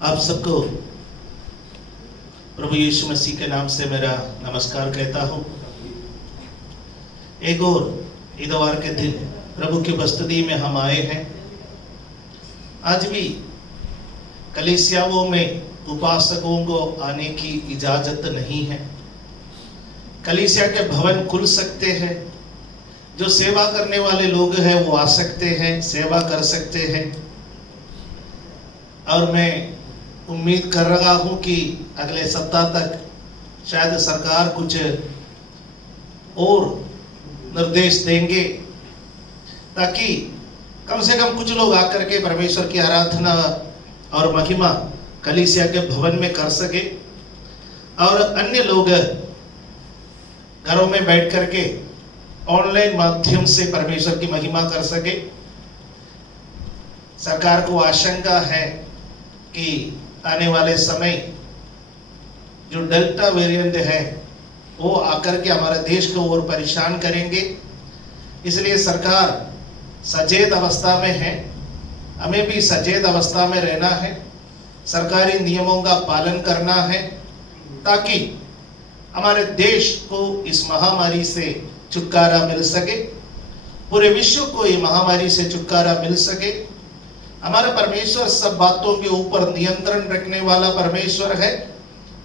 आप सबको प्रभु यीशु मसीह के नाम से मेरा नमस्कार कहता हूँ। एक और इतवार के दिन प्रभु की उपस्थिति में हम आए हैं। आज भी कलीसियाओं में उपासकों को आने की इजाजत नहीं है। कलीसिया के भवन खुल सकते हैं, जो सेवा करने वाले लोग हैं वो आ सकते हैं, सेवा कर सकते हैं। और मैं उम्मीद कर रहा हूं कि अगले सप्ताह तक शायद सरकार कुछ और निर्देश देंगे, ताकि कम से कम कुछ लोग आकर के परमेश्वर की आराधना और महिमा कलीसिया के भवन में कर सके और अन्य लोग घरों में बैठ करके ऑनलाइन माध्यम से परमेश्वर की महिमा कर सके। सरकार को आशंका है कि आने वाले समय जो डेल्टा वेरिएंट है वो आकर के हमारे देश को और परेशान करेंगे, इसलिए सरकार सचेत अवस्था में है। हमें भी सचेत अवस्था में रहना है, सरकारी नियमों का पालन करना है, ताकि हमारे देश को इस महामारी से छुटकारा मिल सके, पूरे विश्व को ये महामारी से छुटकारा मिल सके। हमारा परमेश्वर सब बातों के ऊपर नियंत्रण रखने वाला परमेश्वर है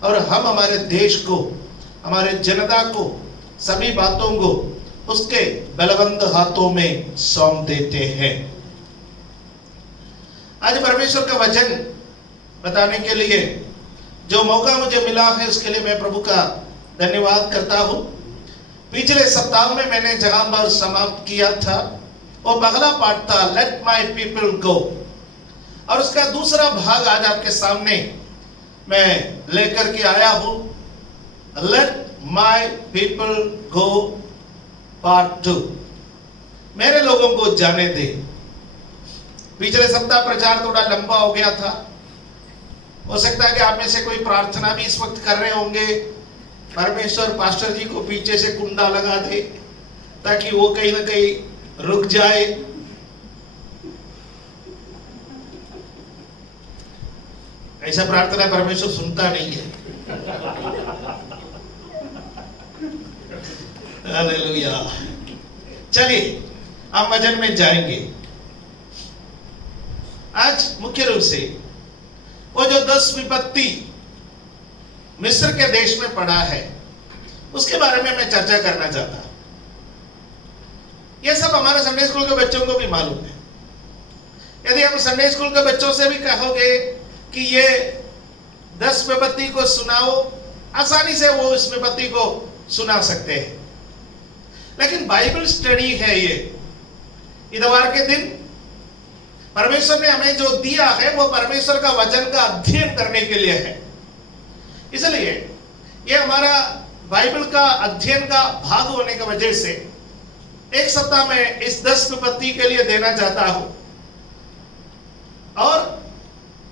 और हम हमारे देश को, हमारे जनता को, सभी बातों को उसके बलवंत हाथों में सौंप देते हैं। आज परमेश्वर का वचन बताने के लिए जो मौका मुझे मिला है उसके लिए मैं प्रभु का धन्यवाद करता हूं। पिछले सप्ताह में मैंने जहां पर समाप्त किया था वो पहला पाठ था लेट माय पीपल गो, और उसका दूसरा भाग आज आपके सामने मैं लेकर के आया हूं, let my people go part 2, मेरे लोगों को जाने दे। पिछले सप्ताह प्रचार थोड़ा लंबा हो गया था, हो सकता है कि आप में से कोई प्रार्थना भी इस वक्त कर रहे होंगे, परमेश्वर पास्टर जी को पीछे से कुंडा लगा दे ताकि वो कहीं ना कहीं रुक जाए। ऐसा प्रार्थना परमेश्वर सुनता नहीं है। हालेलुया। चलिए हम वचन में जाएंगे। आज मुख्य रूप से वो जो 10 विपत्ति मिस्र के देश में पड़ा है उसके बारे में मैं चर्चा करना चाहता हूं। यह सब हमारे संडे स्कूल के बच्चों को भी मालूम है। यदि हम संडे स्कूल के बच्चों से भी कहोगे कि ये 10 विपत्ति को सुनाओ, आसानी से वो इस विपत्ति को सुना सकते हैं। लेकिन बाइबल स्टडी है ये, इतवार के दिन परमेश्वर ने हमें जो दिया है वो परमेश्वर का वचन का अध्ययन करने के लिए है। इसलिए ये हमारा बाइबल का अध्ययन का भाग होने की वजह से एक सप्ताह में इस 10 विपत्ति के लिए देना चाहता हूं, और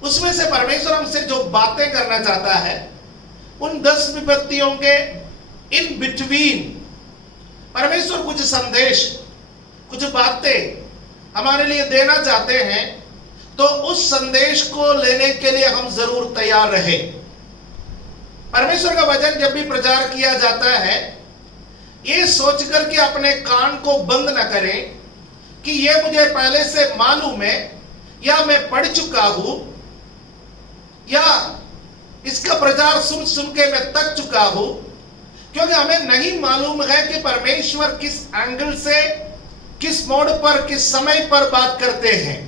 उसमें से परमेश्वर हमसे जो बातें करना चाहता है उन 10 विपत्तियों के इन बिटवीन परमेश्वर कुछ संदेश, कुछ बातें हमारे लिए देना चाहते हैं। तो उस संदेश को लेने के लिए हम जरूर तैयार रहे। परमेश्वर का वचन जब भी प्रचार किया जाता है, ये सोचकर के अपने कान को बंद न करें कि ये मुझे पहले से मालूम है, या मैं पढ़ चुका हूं, या इसका प्रचार सुन सुन के मैं थक चुका हूं। क्योंकि हमें नहीं मालूम है कि परमेश्वर किस एंगल से, किस मोड़ पर, किस समय पर बात करते हैं।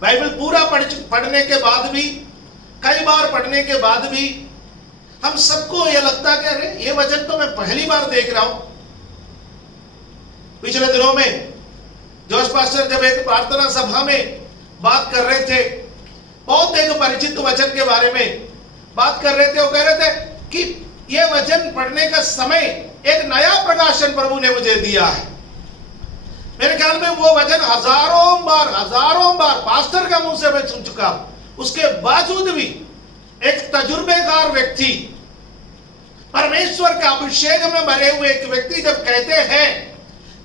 बाइबल पूरा पढ़ने के बाद भी, कई बार पढ़ने के बाद भी हम सबको यह लगता है कि अरे ये वचन तो मैं पहली बार देख रहा हूं। पिछले दिनों में जोश पास्टर जब एक प्रार्थना सभा में बात कर रहे थे, बहुत एक परिचित वचन के बारे में बात कर रहे थे। वो कह रहे थे कि यह वचन पढ़ने का समय एक नया प्रकाशन प्रभु ने मुझे दिया है। मेरे ख्याल में वो वचन हजारों बार पास्टर का मुंह से मैं सुन चुका हूं। उसके बावजूद भी एक तजुर्बेकार व्यक्ति, परमेश्वर का अभिषेक में भरे हुए एक व्यक्ति जब कहते हैं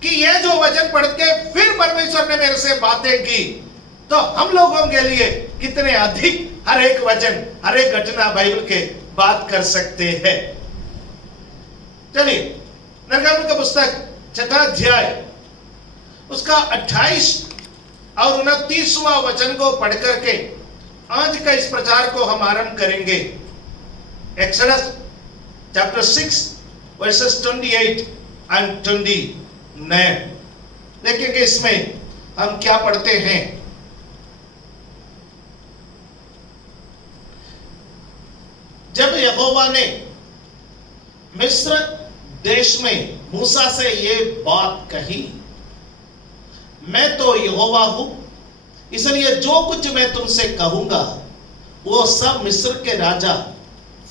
कि यह जो वचन पढ़ के फिर परमेश्वर ने मेरे से बातें की, तो हम लोगों के लिए कितने अधिक हर एक वचन, हर एक घटना बाइबल के बात कर सकते हैं। चलिए निर्गमन का पुस्तक 6वां अध्याय उसका 28 और 29वां वचन को पढ़ करके आज का इस प्रचार को हम आरंभ करेंगे। Exodus chapter 6 versus 28 and 29। देखेंगे इसमें हम क्या पढ़ते हैं। जब यहोवा ने मिस्र देश में मूसा से ये बात कही, मैं तो यहोवा हूं, इसलिए जो कुछ मैं तुमसे कहूंगा वो सब मिस्र के राजा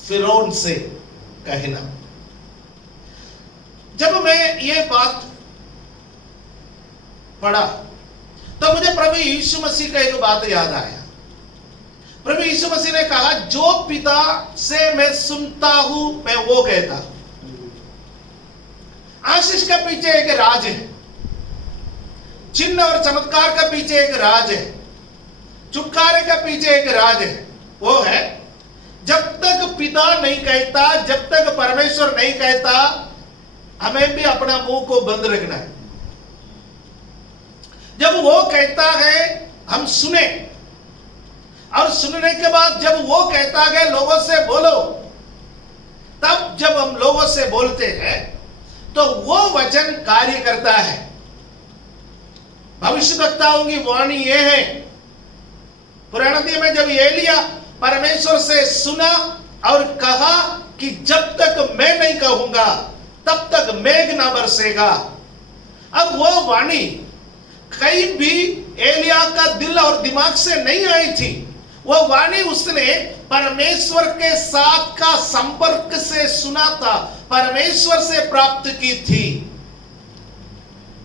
फिरौन से कहना। जब मैं ये बात पढ़ा तो मुझे प्रभु यीशु मसीह का एक बात याद आया। प्रभु यीशु मसीह ने कहा, जो पिता से मैं सुनता हूं मैं वो कहता हूं। आशीष का पीछे एक राज है, चिन्ह और चमत्कार का पीछे एक राज है, छुटकारे का पीछे एक राज है। वो है जब तक पिता नहीं कहता, जब तक परमेश्वर नहीं कहता, हमें भी अपना मुंह को बंद रखना है। जब वो कहता है हम सुने, और सुनने के बाद जब वो कहता है लोगों से बोलो, तब जब हम लोगों से बोलते हैं तो वो वचन कार्य करता है। भविष्यद्वक्ताओं की वाणी ये है, पुराने नियम में जब एलिया परमेश्वर से सुना और कहा कि जब तक मैं नहीं कहूंगा तब तक मेघ ना बरसेगा। अब वो वाणी कहीं भी एलिया का दिल और दिमाग से नहीं आई थी। वो वाणी उसने परमेश्वर के साथ का संपर्क से सुना था, परमेश्वर से प्राप्त की थी।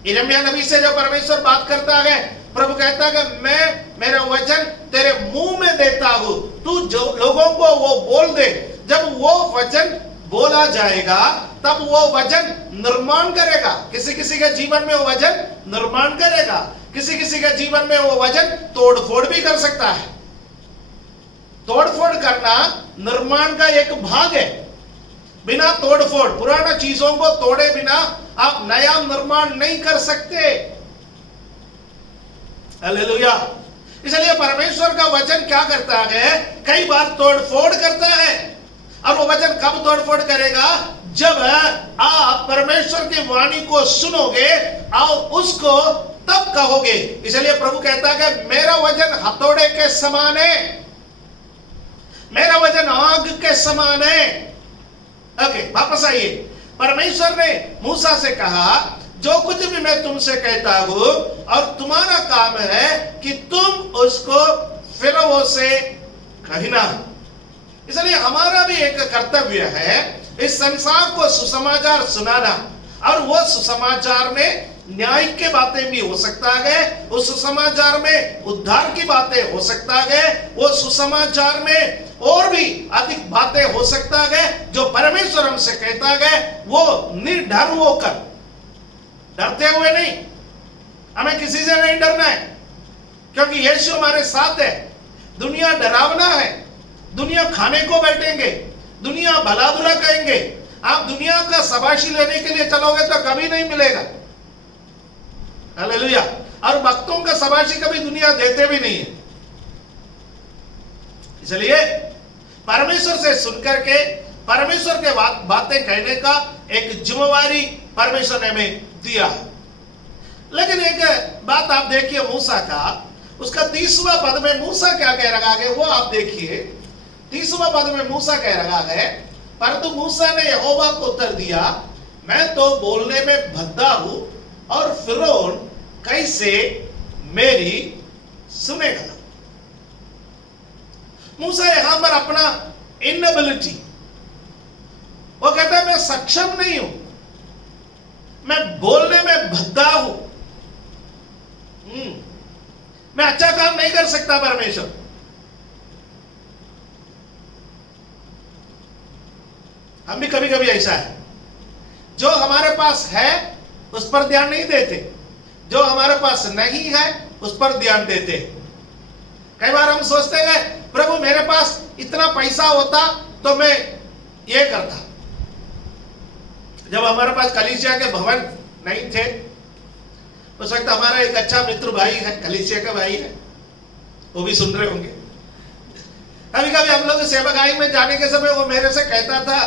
यिर्मयाह नबी से जो परमेश्वर बात करता है, प्रभु कहता है कि मैं मेरा वचन तेरे मुंह में देता हूं, तू जो लोगों को वो बोल दे। जब वो वचन बोला जाएगा तब वो वचन निर्माण करेगा। किसी किसी के जीवन में वो वचन निर्माण करेगा, किसी किसी के जीवन में वो वचन तोड़फोड़ भी कर सकता है। तोड़फोड़ करना निर्माण का एक भाग है। बिना तोड़फोड़, पुराना चीजों को तोड़े बिना आप नया निर्माण नहीं कर सकते। हालेलुया। इसलिए परमेश्वर का वचन क्या करता है, कई बार तोड़फोड़ करता है। और वो वचन कब तोड़फोड़ करेगा, जब आप परमेश्वर की वाणी को सुनोगे और उसको तब कहोगे। इसलिए प्रभु कहता है कि मेरा वचन हथौड़े के समान है, मेरा वचन आग के समान है। ओके, वापस आइए। परमेश्वर ने मूसा से कहा, जो कुछ भी मैं तुमसे कहता हूं और तुम्हारा काम है कि तुम उसको फिरौन से कहना। इसलिए हमारा भी एक कर्तव्य है इस संसार को सुसमाचार सुनाना। और वो सुसमाचार में न्याय की बातें भी हो सकता है, उस सुसमाचार में उद्धार की बातें हो सकता है, वो सुसमाचार में और भी अधिक बातें हो सकता है जो परमेश्वर हमसे कहता है। वो निर्डर होकर, डरते हुए नहीं, हमें किसी से नहीं डरना है, क्योंकि यीशु हमारे साथ है। दुनिया डरावना है, दुनिया खाने को बैठेंगे, दुनिया भला बुरा कहेंगे। आप दुनिया का शाबाशी लेने के लिए चलोगे तो कभी नहीं मिलेगा। हालेलुया। और भक्तों का शाबाशी कभी दुनिया देते भी नहीं है। इसलिए परमेश्वर से सुनकर के परमेश्वर के बातें कहने का एक जिम्मेवारी परमेश्वर ने हमें दिया। लेकिन एक बात आप देखिए मूसा का, उसका 30वां पद में मूसा क्या कह रहा है वो आप देखिए। 30वां पद में मूसा कह रहा है, परंतु मूसा ने यहोवा को उत्तर दिया, मैं तो बोलने में भद्दा हूं और फिरौन कैसे मेरी सुनेगा। मूसा यहां पर अपना इनएबिलिटी, वो कहता है मैं सक्षम नहीं हूं, मैं बोलने में भद्दा हूं, मैं अच्छा काम नहीं कर सकता। परमेश्वर हम भी कभी कभी ऐसा है, जो हमारे पास है उस पर ध्यान नहीं देते, जो हमारे पास नहीं है उस पर ध्यान देते। कई बार हम सोचते हैं प्रभु मेरे पास इतना पैसा होता तो मैं ये करता। जब हमारे पास कलीसिया के भवन नहीं थे उस वक्त हमारा एक अच्छा मित्र भाई है, कलीसिया का भाई है, वो भी सुन रहे होंगे। कभी कभी हम लोग सेवकाई में जाने के समय वो मेरे से कहता था,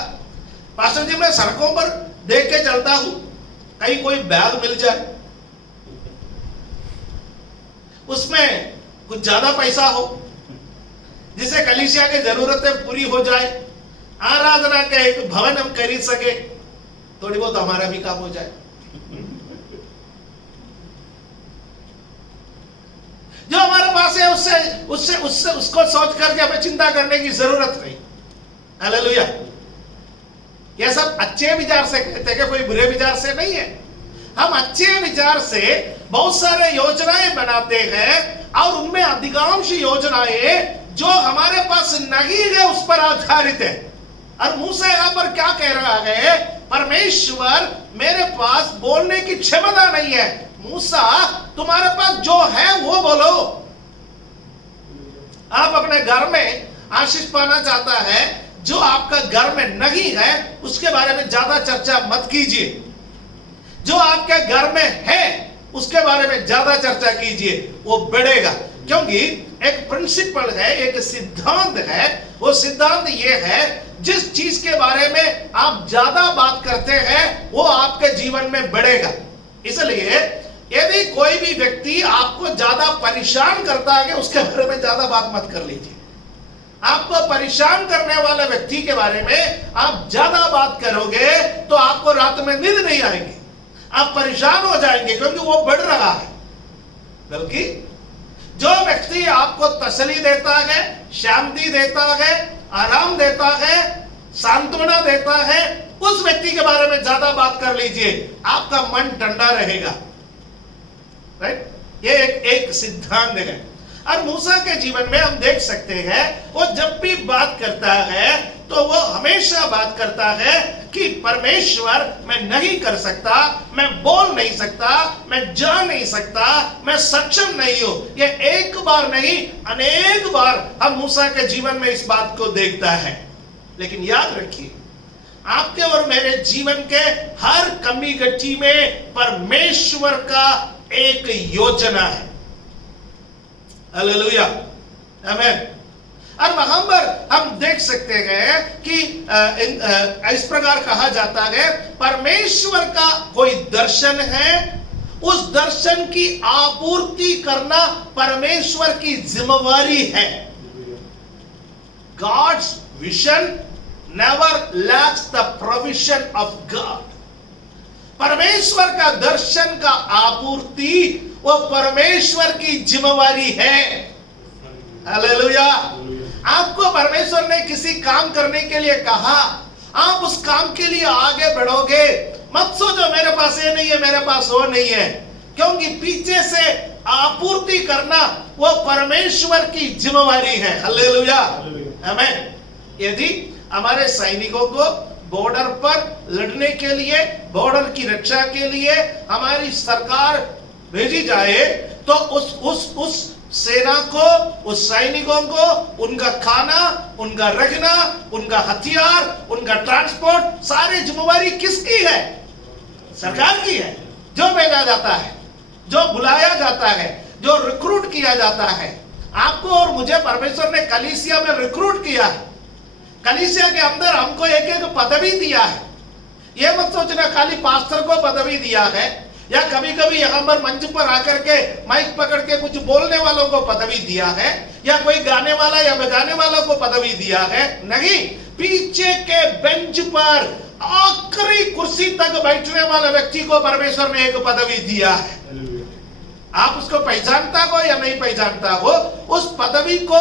पास्टर जी मैं सड़कों पर देख के चलता हूं कहीं कोई बैग मिल जाए उसमें कुछ ज्यादा पैसा हो जिससे कलीसिया की जरूरतें पूरी हो जाए, आराधना का एक भवन हम खरीद सके, थोड़ी बहुत हमारा भी काम हो जाए। जो हमारे पास है उससे उससे उससे उसको सोच करके हमें चिंता करने की जरूरत नहीं। हालेलुया। ये सब अच्छे विचार से कहते हैं, कोई बुरे विचार से नहीं है। हम अच्छे विचार से बहुत सारे योजनाएं बनाते हैं और उनमें अधिकांश योजनाएं जो हमारे पास नहीं है उस पर आधारित है। और मूसा यहां पर क्या कह रहा है, परमेश्वर मेरे पास बोलने की क्षमता नहीं है, मूसा तुम्हारे पास जो है वो बोलो। आप अपने घर में आशीष पाना चाहता है, जो आपका घर में नहीं है उसके बारे में ज्यादा चर्चा मत कीजिए, जो आपके घर में है उसके बारे में ज्यादा चर्चा कीजिए, वो बढ़ेगा। क्योंकि एक प्रिंसिपल है, एक सिद्धांत है, वो सिद्धांत ये है जिस चीज के बारे में आप ज्यादा बात करते हैं वो आपके जीवन में बढ़ेगा। इसलिए यदि कोई भी व्यक्ति आपको ज्यादा परेशान करता है उसके बारे में ज्यादा बात मत कर लीजिए। आपको परेशान करने वाले व्यक्ति के बारे में आप ज्यादा बात करोगे तो आपको रात में नींद नहीं आएगी, आप परेशान हो जाएंगे क्योंकि वो बढ़ रहा है। बल्कि जो व्यक्ति आपको तसल्ली देता है, शांति देता है, आराम देता है, सांत्वना देता है, उस व्यक्ति के बारे में ज्यादा बात कर लीजिए, आपका मन ठंडा रहेगा। राइट? ये एक सिद्धांत है। और मूसा के जीवन में हम देख सकते हैं वो जब भी बात करता है तो वो हमेशा बात करता है कि परमेश्वर मैं नहीं कर सकता, मैं बोल नहीं सकता, मैं जा नहीं सकता, मैं सक्षम नहीं हूं। ये एक बार नहीं अनेक बार हम मूसा के जीवन में इस बात को देखता है। लेकिन याद रखिए आपके और मेरे जीवन के हर कमी गड्ढी में परमेश्वर का एक योजना है। हालेलुया, आमीन। और वहां पर हम देख सकते हैं कि इस प्रकार कहा जाता है परमेश्वर का कोई दर्शन है, उस दर्शन की आपूर्ति करना परमेश्वर की जिम्मेवारी है। God's vision never lacks the provision of God. परमेश्वर का दर्शन का आपूर्ति वो परमेश्वर की जिम्मेवारी है। हालेलुया। आपको परमेश्वर ने किसी काम करने के लिए कहा, आप उस काम के लिए आगे बढ़ोगे। मत सोचो मेरे पास ये नहीं है, मेरे पास वो नहीं है, क्योंकि पीछे से आपूर्ति करना वो परमेश्वर की जिम्मेवारी है। हालेलुया, आमीन। यदि हमारे सैनिकों को बॉर्डर पर लड़ने के लिए, बॉर्डर की रक्षा के लिए हमारी सरकार भेजी जाए तो उस सेना को, उस सैनिकों को उनका खाना, उनका रखना, उनका हथियार, उनका ट्रांसपोर्ट, सारी जिम्मेवारी किसकी है? सरकार की है। जो भेजा जाता है, जो बुलाया जाता है, जो रिक्रूट किया जाता है, आपको और मुझे परमेश्वर ने कलीसिया में रिक्रूट किया है। कलीसिया के अंदर हमको एक एक पदवी दिया है। यह मत सोचना खाली पास्टर को पदवी दिया है या कभी कभी यहाँ पर मंच पर आकर के माइक पकड़ के कुछ बोलने वालों को पदवी दिया है या कोई गाने वाला या बजाने वालों को पदवी दिया है। नहीं, पीछे के बेंच पर आखिरी कुर्सी तक बैठने वाले व्यक्ति को परमेश्वर ने एक पदवी दिया है। आप उसको पहचानता हो या नहीं पहचानता हो, उस पदवी को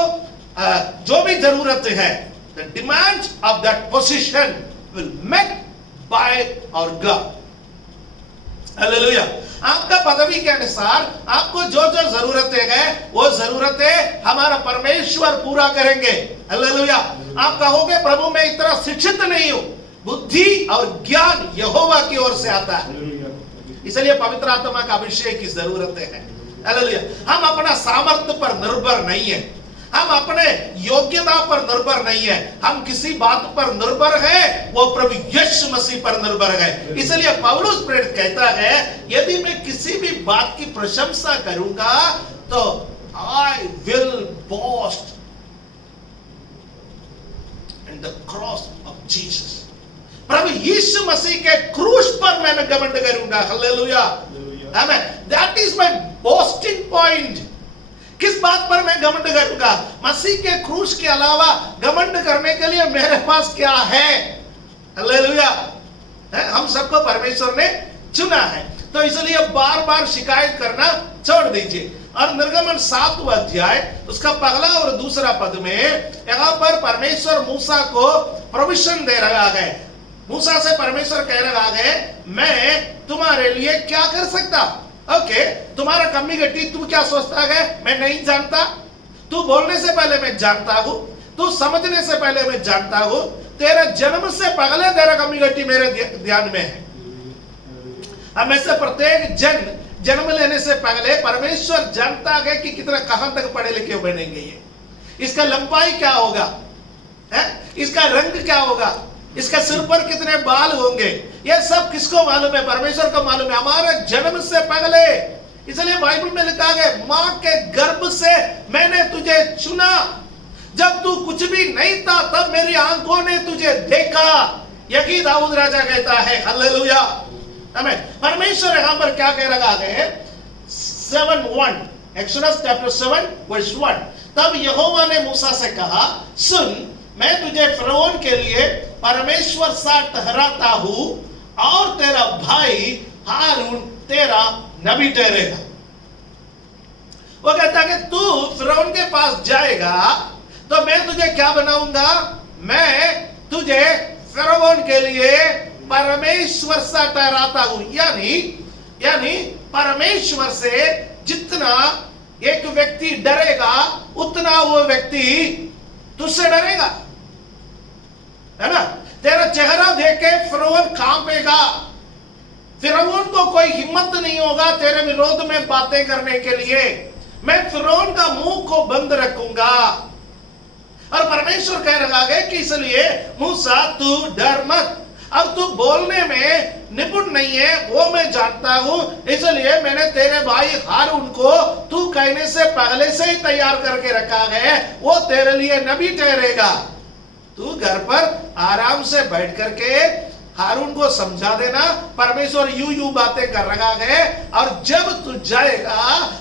जो भी जरूरत है, the demands of that position will met by our God. Hallelujah. आपका पदवी के अनुसार आपको जो जो जरूरतें हैं वो जरूरतें हमारा परमेश्वर पूरा करेंगे। हालेलुया। आप कहोगे प्रभु मैं इतना शिक्षित नहीं हूं, बुद्धि और ज्ञान यहोवा की ओर से आता है, इसलिए पवित्र आत्मा का अभिषेक की जरूरत है। हालेलुया। हम अपना सामर्थ्य पर निर्भर नहीं है, हम अपने योग्यता पर निर्भर नहीं है, हम किसी बात पर निर्भर है, वो प्रभु यीशु मसीह पर निर्भर है। इसलिए पौलुस प्रेरित कहता है, यदि मैं किसी भी बात की प्रशंसा करूंगा तो I will boast in the cross of Jesus. प्रभु यीशु मसीह के क्रूस पर मैं घमंड करूंगा। Hallelujah, amen. That is my boasting point. किस बात पर मैं घमंड करूंगा? मसीह के क्रूस के अलावा घमंड करने के लिए मेरे पास क्या है? हालेलुया। हम सबको परमेश्वर ने चुना है, तो इसलिए बार बार शिकायत करना छोड़ दीजिए। और निर्गमन 7वां अध्याय उसका पहला और दूसरा पद में यहाँ पर परमेश्वर मूसा को प्रोविजन दे रहा है। मूसा से परमेश्वर कह रहा है, मैं तुम्हारे लिए क्या कर सकता? ओके, तुम्हारा कमी घटी तू क्या सोचता है मैं नहीं जानता? तू बोलने से पहले मैं जानता हूं, तू समझने से पहले मैं जानता हूं, तेरे जन्म से पहले तेरा कमी घटी मेरे ध्यान में है। हम में से प्रत्येक जन्म लेने से पहले परमेश्वर जानता है कि कितना कहां तक पढ़े लिखे बनेंगे, ये इसका लंबाई क्या होगा, इसका रंग क्या होगा, इसका सिर पर कितने बाल होंगे, यह सब किसको मालूम है? परमेश्वर को मालूम है, हमारे जन्म से पहले। इसलिए बाइबल में लिखा है, मां के गर्भ से मैंने तुझे चुना, जब तू कुछ भी नहीं था तब मेरी आंखों ने तुझे देखा। यही दाऊद राजा कहता है। हालेलुया, आमीन। परमेश्वर यहां पर क्या कह रहा है? 7:1 एक्सोडस चैप्टर 7 वर्स 1। तब यहोवा ने मूसा से कहा, सुन, मैं तुझे फरोन के लिए परमेश्वर सा ठहराता हूं और तेरा भाई हारून तेरा नबी ठहरेगा। वो कहता है कि तू फरोन के पास जाएगा तो मैं तुझे क्या बनाऊंगा? मैं तुझे फरोन के लिए परमेश्वर सा ठहराता हूं। यानी परमेश्वर से जितना एक व्यक्ति डरेगा उतना वो व्यक्ति तुझसे डरेगा, है ना? तेरा चेहरा देख के फिरौन कांपेगा, फिरौन को कोई हिम्मत नहीं होगा तेरे विरोध में बातें करने के लिए। मैं फिरौन का मुंह को बंद रखूंगा। और परमेश्वर कह रहा है कि इसलिए मूसा तू डर मत, और तू बोलने में निपुण नहीं है वो मैं जानता हूं, इसलिए मैंने तेरे भाई हारून को तू कहने से पहले से ही तैयार करके रखा है, वो तेरे लिए नबी ठहरेगा। तू घर पर आराम से बैठ करके हारून को समझा देना, परमेश्वर यूं बातें कर रहा है, और जब तू जाएगा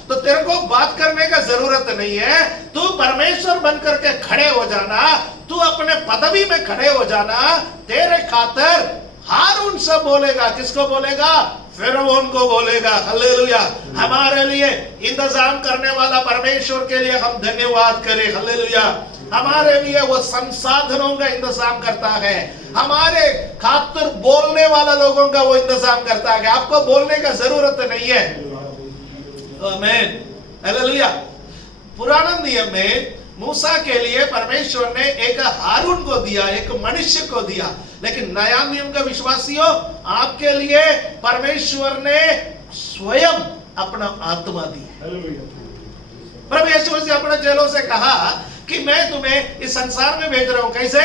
तो तेरे को बात करने का जरूरत नहीं है, तू परमेश्वर बन करके खड़े हो जाना, तू अपने पदवी में खड़े हो जाना। तेरे खातिर हारून से बोलेगा। किसको बोलेगा? फिरौन को बोलेगा। हालेलुया। हमारे लिए इंतजाम करने वाला परमेश्वर के लिए हम धन्यवाद करें। हालेलुया। हमारे लिए वो संसाधनों का इंतजाम करता है, हमारे खातिर बोलने वाला लोगों का वो इंतजाम करता है। आपको बोलने का जरूरत नहीं है। आमीन, हालेलुया। पुराने नियम में मूसा के लिए परमेश्वर ने एक हारून को दिया, एक मनुष्य को दिया, लेकिन नया नियम का विश्वासियों आपके लिए परमेश्वर ने स्वयं अपना आत्मा दी। प्रभु यीशु मसीह अपने चेलों से कहा कि मैं तुम्हें इस संसार में भेज रहा हूं। कैसे?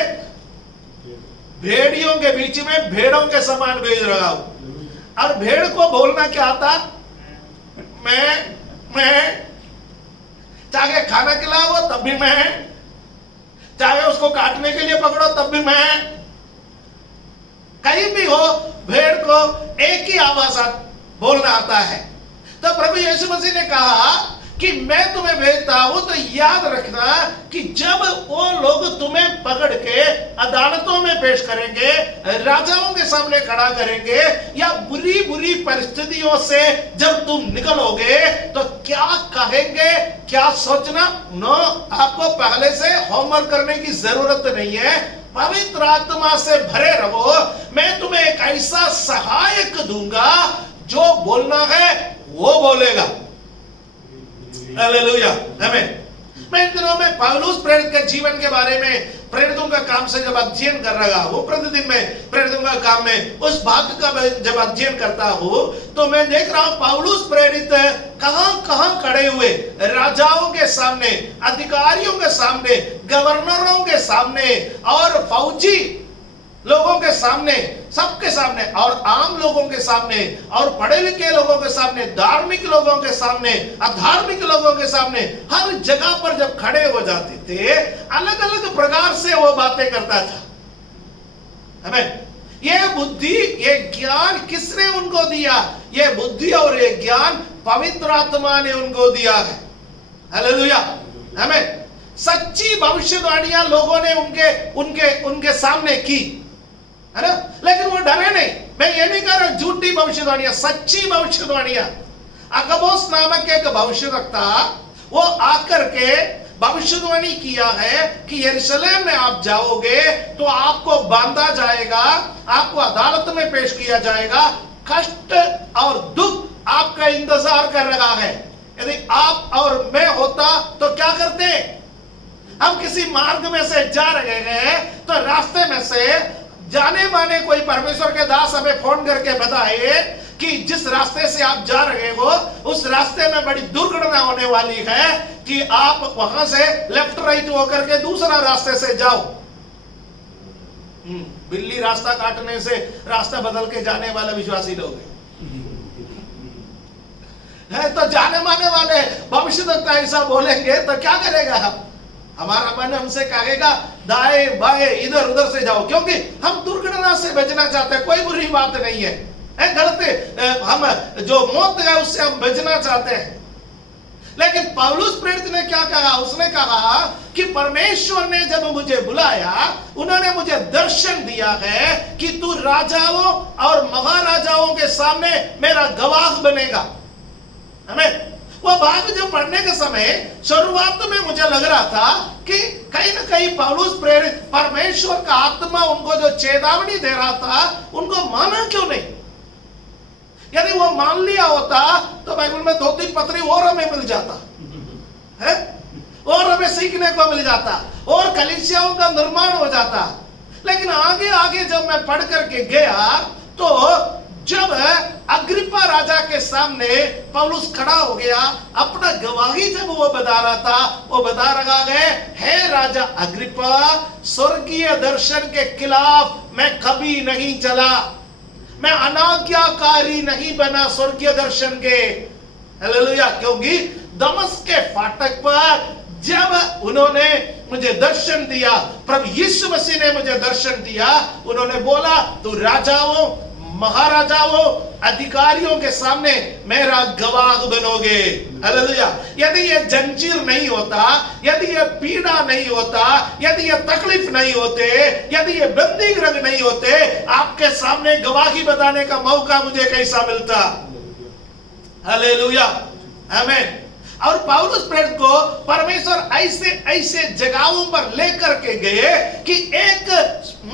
भेड़ियों के बीच में भेड़ों के समान भेज रहा हूं। और भेड़ को बोलना क्या आता? मैं चाहे खाना खिलाओ तब भी मैं, चाहे उसको काटने के लिए पकड़ो तब भी मैं, कहीं भी हो भेड़ को एक ही आवाज बोलना आता है। तो प्रभु यीशु मसीह ने कहा कि मैं तुम्हें भेजता हूं, तो याद रखना कि जब वो लोग तुम्हें पकड़ के अदालतों में पेश करेंगे, राजाओं के सामने खड़ा करेंगे, या बुरी बुरी परिस्थितियों से जब तुम निकलोगे तो क्या कहेंगे, क्या सोचना? नो, आपको पहले से होमवर्क करने की जरूरत नहीं है। पवित्र आत्मा से भरे रहो। मैं तुम्हें एक ऐसा सहायक दूंगा जो बोलना है वो बोलेगा। हालेलुया, आमीन। मैं इन दिनों में पौलुस प्रेरित के जीवन के बारे में प्रेरितों का काम से जब अध्ययन कर रहा हूँ, प्रतिदिन में प्रेरितों का काम में उस भाग का जब अध्ययन करता हूँ, तो मैं देख रहा हूँ पौलुस प्रेरित कहां कहां खड़े हुए, राजाओं के सामने, अधिकारियों के सामने, गवर्नरों के सामने और फौजी लोगों के सामने, सबके सामने, और आम लोगों के सामने, और पढ़े लिखे लोगों के सामने, धार्मिक लोगों के सामने, अधार्मिक लोगों के सामने, हर जगह पर जब खड़े हो जाते थे, अलग अलग प्रकार से वो बातें करता था। हमें ये बुद्धि, ये ज्ञान किसने उनको दिया? ये बुद्धि और ये ज्ञान पवित्र आत्मा ने उनको दिया है। हालेलुया। हमें सच्ची भविष्यवाणियां लोगों ने उनके सामने की, है ना? लेकिन वो डरे नहीं। मैं ये नहीं कह रहा झूठी भविष्यवाणियां, सच्ची भविष्यवाणियां। अगबोस नामक एक भविष्यवक्ता, वो आकर के भविष्यवाणी किया है कि यरूशलेम में आप जाओगे तो आपको बांधा जाएगा, आपको अदालत में पेश किया जाएगा, कष्ट और दुख आपका इंतजार कर रहा है। यदि आप और मैं होता तो क्या करते? हम किसी मार्ग में से जा रहे हैं तो रास्ते में से जाने माने कोई परमेश्वर के दास हमें फोन करके बताए कि जिस रास्ते से आप जा रहे हो उस रास्ते में बड़ी दुर्घटना होने वाली है, कि आप वहां से लेफ्ट राइट होकर के दूसरा रास्ते से जाओ। बिल्ली रास्ता काटने से रास्ता बदल के जाने वाला विश्वासी लोग है। तो जाने माने वाले भविष्यवक्ता ऐसा बोलेंगे तो क्या करेगा? हमारा मन हमसे कहेगा दाएं बाएं इधर उधर से जाओ, क्योंकि हम दुर्घटना से बचना चाहते हैं। कोई बुरी बात नहीं है, गलत हम जो मौत है उससे हम बचना चाहते हैं। लेकिन पौलुस प्रेरित ने क्या कहा? उसने कहा कि परमेश्वर ने जब मुझे बुलाया, उन्होंने मुझे दर्शन दिया है कि तू राजाओं और महाराजाओं के सामने मेरा गवाह बनेगा। हमें वो भाग जो पढ़ने के समय शुरुआत में मुझे लग रहा था कि कहीं ना कहीं पौलुस प्रेरित, परमेश्वर का आत्मा उनको जो चेतावनी दे रहा था, उनको माना क्यों नहीं? यदि वो मान लिया होता तो बाइबल में 2-3 पत्री और हमें मिल जाता है, और हमें सीखने को मिल जाता, और कलीसियाओं का निर्माण हो जाता। लेकिन आगे आगे जब मैं पढ़ करके गया तो जब अग्रिप्पा राजा के सामने पौलुस खड़ा हो गया, अपना गवाही जब वो बता रहा था, वो बता रहा है, हे राजा अग्रिप्पा, स्वर्गीय दर्शन के खिलाफ मैं कभी नहीं चला, मैं अनाज्ञाकारी नहीं बना स्वर्गीय दर्शन के। हालेलुया। क्योंकि दमस्क के फाटक पर जब उन्होंने मुझे दर्शन दिया, प्रभु यीशु मसीह ने मुझे दर्शन दिया, उन्होंने बोला तू राजाओं, महाराजाओं, अधिकारियों के सामने मेरा गवाह बनोगे। हालेलुया। यदि ये जंजीर नहीं होता, यदि ये पीड़ा नहीं होता, यदि ये तकलीफ नहीं होते, यदि ये बंदी गृह नहीं होते, आपके सामने गवाही बताने का मौका मुझे कैसा मिलता? हालेलुया। आमीन। और पौलुस प्रेरित को परमेश्वर ऐसे ऐसे जगहों पर लेकर के गए कि एक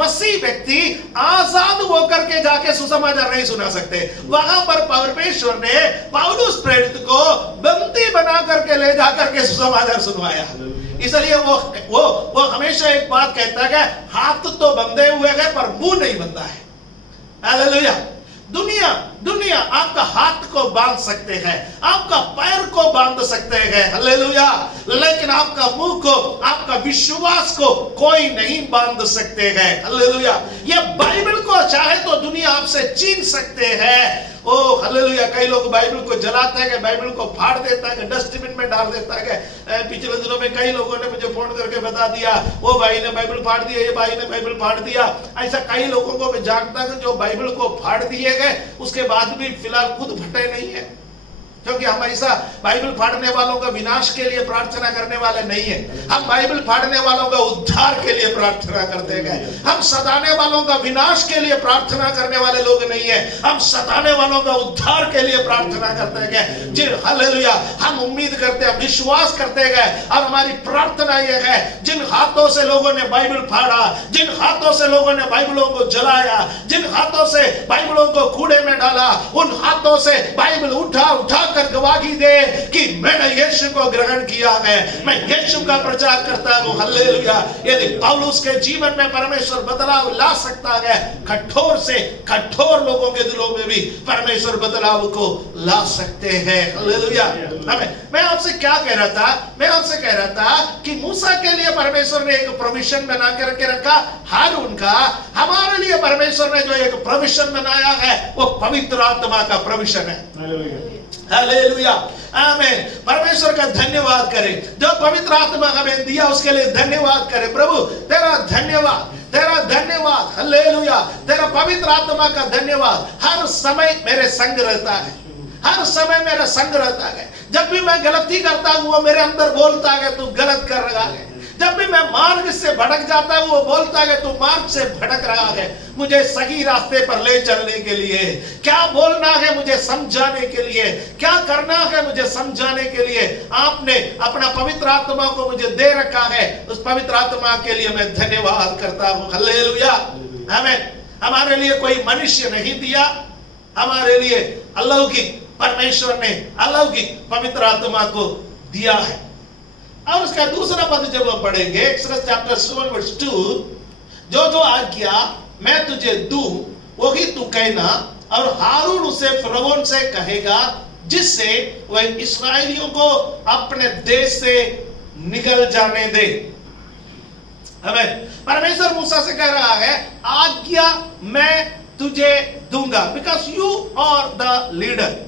मसीह व्यक्ति आजाद होकर के जाके सुसमाचार नहीं सुना सकते। वहां पर परमेश्वर ने पौलुस प्रेरित को बंदी बना करके ले जाकर के सुसमाचार सुनवाया। इसलिए वो हमेशा एक बात कहता है, हाथ तो बंधे हुए हैं पर मुंह नहीं बंधा है। हालेलुया। दुनिया आपका हाथ को बांध सकते हैं, आपका पैर को बांध सकते हैं, हालेलुया, लेकिन आपका मुंह को, आपका विश्वास को कोई नहीं बांध सकते हैं। हालेलुया। ये बाइबल को चाहे तो दुनिया आपसे छीन सकते हैं। ओ हालेलुया। कई लोग बाइबल को जलाते हैं, बाइबल को फाड़ देता है, डस्टबिन में डाल देता है। पिछले दिनों में कई लोगों ने मुझे फोन करके बता दिया, वो भाई ने बाइबल फाड़ दिया, ये भाई ने बाइबल फाड़ दिया। ऐसा कई लोगों को मैं जानता हूं जो बाइबल को फाड़ दिए गए, उसके बाद भी फिलहाल खुद फटे नहीं है, क्योंकि हम ऐसा बाइबल फाड़ने वालों का विनाश के लिए प्रार्थना करने वाले नहीं है। हम बाइबल फाड़ने वालों का उद्धार के लिए प्रार्थना करते हैं। हम सताने वालों का विनाश के लिए प्रार्थना करने वाले लोग नहीं है, हम सताने वालों का उद्धार के लिए प्रार्थना करते हैं। जी हालेलुया। हम उम्मीद करते हैं, विश्वास करते हैं, और हमारी प्रार्थना यह है, जिन हाथों से लोगों ने बाइबल फाड़ा, जिन हाथों से लोगों ने बाइबलों को जलाया, जिन हाथों से बाइबलों को कूड़े में डाला, उन हाथों से बाइबल उठा आकर गवाही दे कि मैंने यीशु को ग्रहण किया है, मैं यीशु का प्रचार करता हूं। हालेलुया। यदि पौलुस के जीवन में परमेश्वर बदलाव ला सकता है, कठोर से कठोर लोगों के दिलों में भी परमेश्वर बदलाव को ला सकते हैं। हालेलुया। मैं आपसे क्या कह रहा था? मैं आपसे कह रहा था कि मूसा के लिए परमेश्वर ने एक प्रोविजन बना के रखा, हारून का। हमारे लिए परमेश्वर ने जो एक प्रोविजन बनाया है वो पवित्र आत्मा का प्रोविजन है। हालेलुया, आमीन। परमेश्वर का धन्यवाद करें, जो पवित्र आत्मा हमें दिया उसके लिए धन्यवाद करें। प्रभु तेरा धन्यवाद, तेरा धन्यवाद। हालेलुया, तेरा पवित्र आत्मा का धन्यवाद हर समय मेरे संग रहता है, हर समय मेरा संग रहता है। जब भी मैं गलती करता हूँ वो मेरे अंदर बोलता है तू गलत कर रहा है। जब भी मैं मार्ग से भटक जाता हूँ वो बोलता है तू मार्ग से भटक रहा है। मुझे सही रास्ते पर ले चलने के लिए क्या बोलना है, मुझे समझाने के लिए क्या करना है, मुझे समझाने के लिए आपने अपना पवित्र आत्मा को मुझे दे रखा है। उस पवित्र आत्मा के लिए मैं धन्यवाद करता हूँ। हालेलुया, आमीन। हमारे लिए कोई मनुष्य नहीं दिया, हमारे लिए अलौकिक परमेश्वर ने अलौकिक पवित्र आत्मा को दिया है। और उसका दूसरा पद जब हम पढ़ेंगे, एक्सोडस चैप्टर 7 वर्स 2, जो जो आज्ञा मैं तुझे दूं वही तू कहना, और हारून उसे फिरौन से कहेगा जिससे वह इस्राएलियों को अपने देश से निकल जाने दे। हमें परमेश्वर मूसा से कह रहा है आज्ञा मैं तुझे दूंगा, because you are the leader.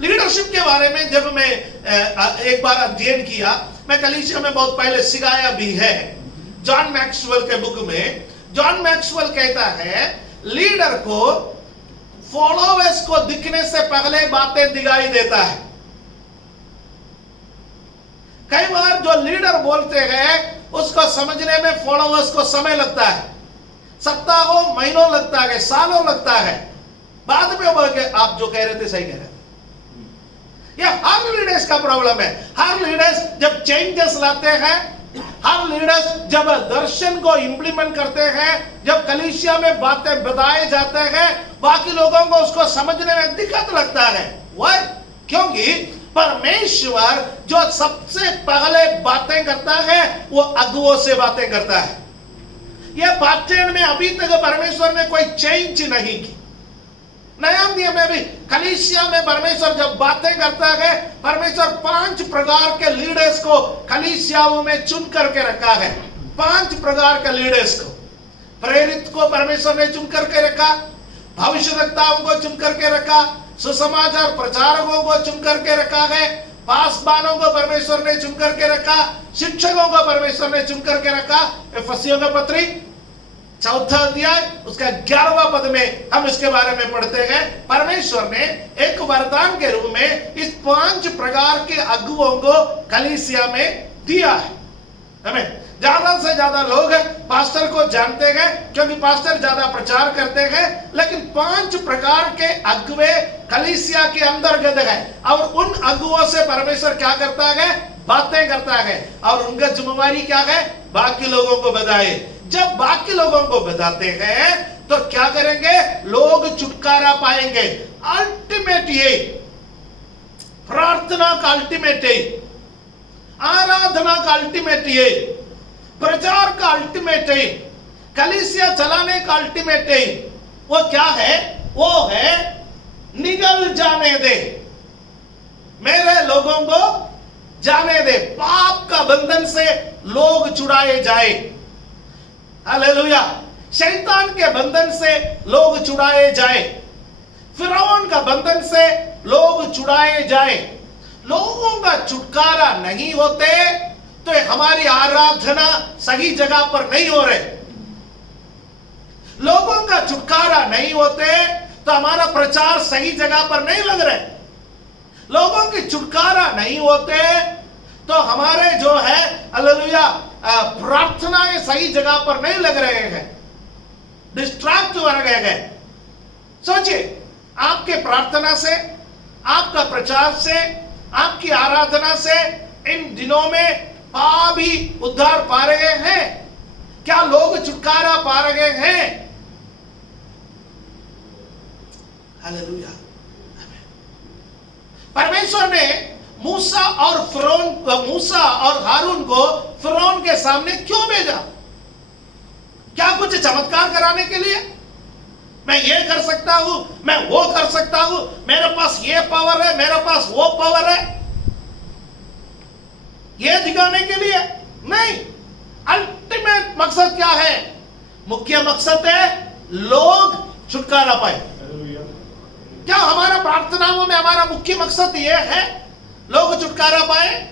Leadership के बारे में जब मैं एक बार अध्ययन किया, मैं कलीसिया में बहुत पहले सिखाया भी है। जॉन मैक्सवेल के बुक में जॉन मैक्सवेल कहता है लीडर को फॉलोअर्स को दिखने से पहले बातें दिखाई देता है। कई बार जो लीडर बोलते हैं उसको समझने में फॉलोअर्स को समय लगता है, सप्ताहों महीनों लगता है, सालों लगता है। बाद में आप जो कह रहे थे सही कह रहे थे। यह हर लीडर्स का प्रॉब्लम है। हर लीडर्स जब चेंजेस लाते हैं, हर लीडर्स जब दर्शन को इंप्लीमेंट करते हैं, जब कलीसिया में बातें बताए जाते हैं, बाकी लोगों को उसको समझने में दिक्कत लगता है। वह क्योंकि परमेश्वर जो सबसे पहले बातें करता है वो अगुओं से बातें करता है। यह बातें में अभी तक परमेश्वर ने कोई चेंज नहीं की। नया नियम में भी कलीसिया में परमेश्वर जब बातें करता है, परमेश्वर 5 प्रकार के लीडर्स को कलीसियाओं में चुन करके रखा है। 5 प्रकार के लीडर्स को, प्रेरित को परमेश्वर ने चुन करके रखा, भविष्यवक्ताओं को चुन करके रखा, सुसमाचार प्रचारकों को चुन करके रखा है, पासबानों को परमेश्वर ने चुन करके रखा, शिक्षकों को परमेश्वर ने चुन करके रखा। इफिसियों का पत्री 4 अध्याय उसका 11वां पद में हम इसके बारे में पढ़ते हैं। परमेश्वर ने एक वरदान के रूप में इस 5 प्रकार के अगुओं को कलीसिया में दिया है। हमें ज्यादा से ज्यादा लोग पास्टर को जानते हैं क्योंकि पास्टर ज्यादा प्रचार करते हैं, लेकिन 5 प्रकार के अगुवे कलीसिया के अंतर्गत है। और उन अगुओं से परमेश्वर क्या करता है? बातें करता है। और उनका जिम्मेवारी क्या है? बाकी लोगों को बताए। जब बाकी लोगों को बताते हैं तो क्या करेंगे? लोग छुटकारा पाएंगे। अल्टीमेट ये प्रार्थना का अल्टीमेट ये, आराधना का अल्टीमेट ये, प्रचार का अल्टीमेट ये, कलीसिया चलाने का अल्टीमेट ये, वो क्या है? वो है निगल जाने दे, मेरे लोगों को जाने दे, पाप का बंधन से लोग छुड़ाए जाए। हालेलुया। शैतान के बंधन से लोग छुड़ाए जाए, फिरौन का बंधन से लोग छुड़ाए जाए। लोगों का छुटकारा नहीं होते तो हमारी आराधना सही जगह पर नहीं हो रहे। लोगों का छुटकारा नहीं होते तो हमारा प्रचार सही जगह पर नहीं लग रहे। लोगों की छुटकारा नहीं होते तो हमारे जो है हालेलुया प्रार्थनाएं सही जगह पर नहीं लग रहे हैं, डिस्ट्रैक्ट हो रहे हैं। सोचिए, आपके प्रार्थना से, आपका प्रचार से, आपकी आराधना से इन दिनों में पाप भी उद्धार पा रहे हैं? क्या लोग छुटकारा पा रहे हैं? हालेलुया। परमेश्वर ने मूसा और हारून को फिरौन के सामने क्यों भेजा? क्या कुछ चमत्कार कराने के लिए? मैं ये कर सकता हूं, मैं वो कर सकता हूं, मेरे पास ये पावर है, मेरे पास वो पावर है, ये दिखाने के लिए नहीं। अल्टीमेट मकसद क्या है? मुख्य मकसद है लोग छुटकारा पाए। क्या हमारा प्रार्थनाओं में हमारा मुख्य मकसद यह है लोग छुटकारा पाए?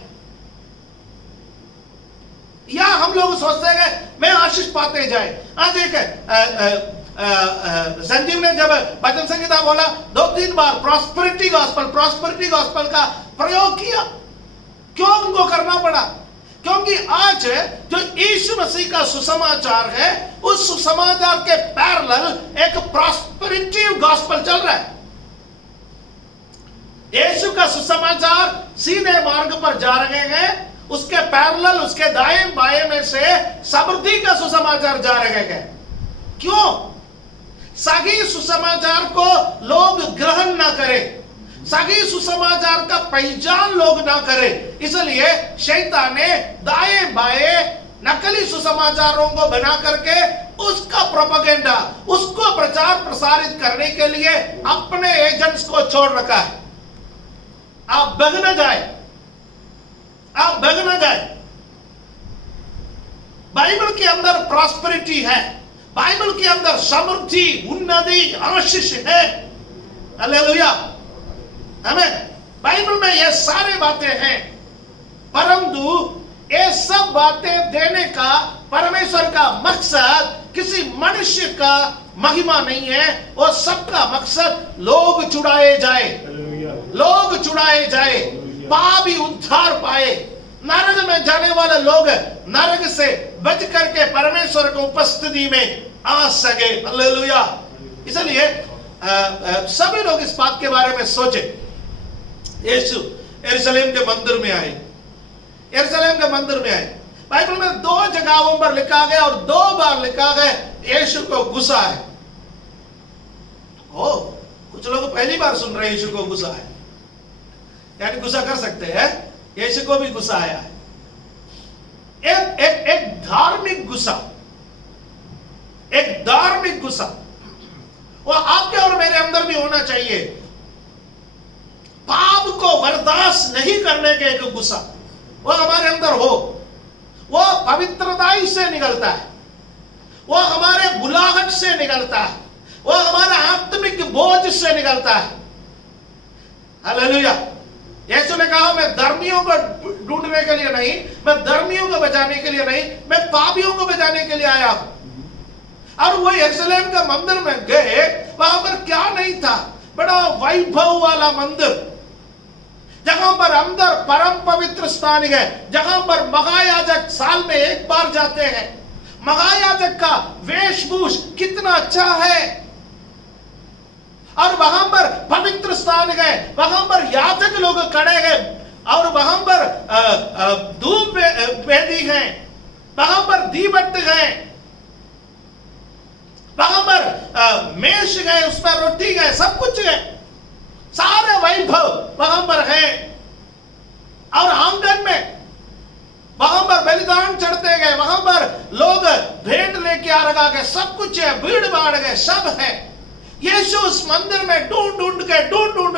या हम लोग सोचते हैं मैं आशीष पाते जाए? आज एक संजीव ने जब भजन संगीता बोला 2-3 बार प्रॉस्पेरिटी गॉस्पेल का प्रयोग किया। क्यों उनको करना पड़ा? क्योंकि आज जो यीशु मसीह का सुसमाचार है, उस सुसमाचार के पैरेलल एक प्रॉस्पेरिटी गॉस्पेल चल रहा है। यीशु का सुसमाचार सीधे मार्ग पर जा रहे हैं, उसके पैरेलल उसके दाएं बाएं में से समृद्धि का सुसमाचार जा रहे हैं। क्यों? सही सुसमाचार को लोग ग्रहण ना करें, सही सुसमाचार का पहचान लोग ना करें, इसलिए शैतान ने दाएं बाएं नकली सुसमाचारों को बना करके उसका प्रोपेगेंडा, उसको प्रचार प्रसारित करने के लिए अपने एजेंट्स को छोड़ रखा है। आप बग न जाए, आप बग न जाए। बाइबल के अंदर प्रॉस्पेरिटी है, बाइबल के अंदर समृद्धि, उन्नति, आशीष है। हालेलुया, आमीन। बाइबल में ये सारे बातें हैं, परंतु ये सब बातें देने का परमेश्वर का मकसद किसी मनुष्य का महिमा नहीं है। वो सबका मकसद लोग छुड़ाए जाए, लोग छुड़ाए जाए, पापी उद्धार पाए, नरक में जाने वाले लोग नरक से बच करके परमेश्वर की उपस्थिति में आ सके। हालेलुया। इसलिए सभी लोग इस बात के बारे में सोचे। यीशु यरूशलेम के मंदिर में आए, यरूशलेम के मंदिर में आए। बाइबल में 2 जगहों पर लिखा गया और 2 बार लिखा गया यीशु को गुस्सा है। ओ, कुछ लोग पहली बार सुन रहे हैं यीशु को गुस्सा है, यानी गुस्सा कर सकते हैं, यीशु को भी गुस्सा आया है। एक धार्मिक गुस्सा, एक धार्मिक गुस्सा वो आपके और मेरे अंदर भी होना चाहिए। पाप को बर्दाश्त नहीं करने के एक गुस्सा वो हमारे अंदर हो, वो पवित्रताई से निकलता है, वो हमारे बुलाहट से निकलता है, वो हमारा आत्मिक बोझ से निकलता है। हालेलुया। यीशु ने कहा मैं धर्मियों को ढूंढने के लिए नहीं, मैं धर्मियों को बचाने के लिए नहीं, मैं पापियों को बचाने के लिए आया हूं। और वो यरूशलेम का मंदिर में गए, वहां पर क्या नहीं था? बड़ा वैभव वाला मंदिर, जहां पर अंदर परम पवित्र स्थान है, जहां पर महायाजक साल में 1 बार जाते हैं। महायाजक का वेशभूष कितना अच्छा है, और वहां पर पवित्र स्थान है, वहां पर याजक लोग खड़े हैं, और वहां पर धूप वेदी है, वहां पर दीवट है, वहां पर मेष है, उस पर रोटी है, सब कुछ है, सारे वैभव वहां पर है। और आंगन में वहां पर बलिदान चढ़ते गए, वहां पर लोग भेंट लेके आ रखा गए, सब कुछ है, भीड़ भाड़ है, सब है। यीशु उस मंदिर में ढूंढ ढूंढ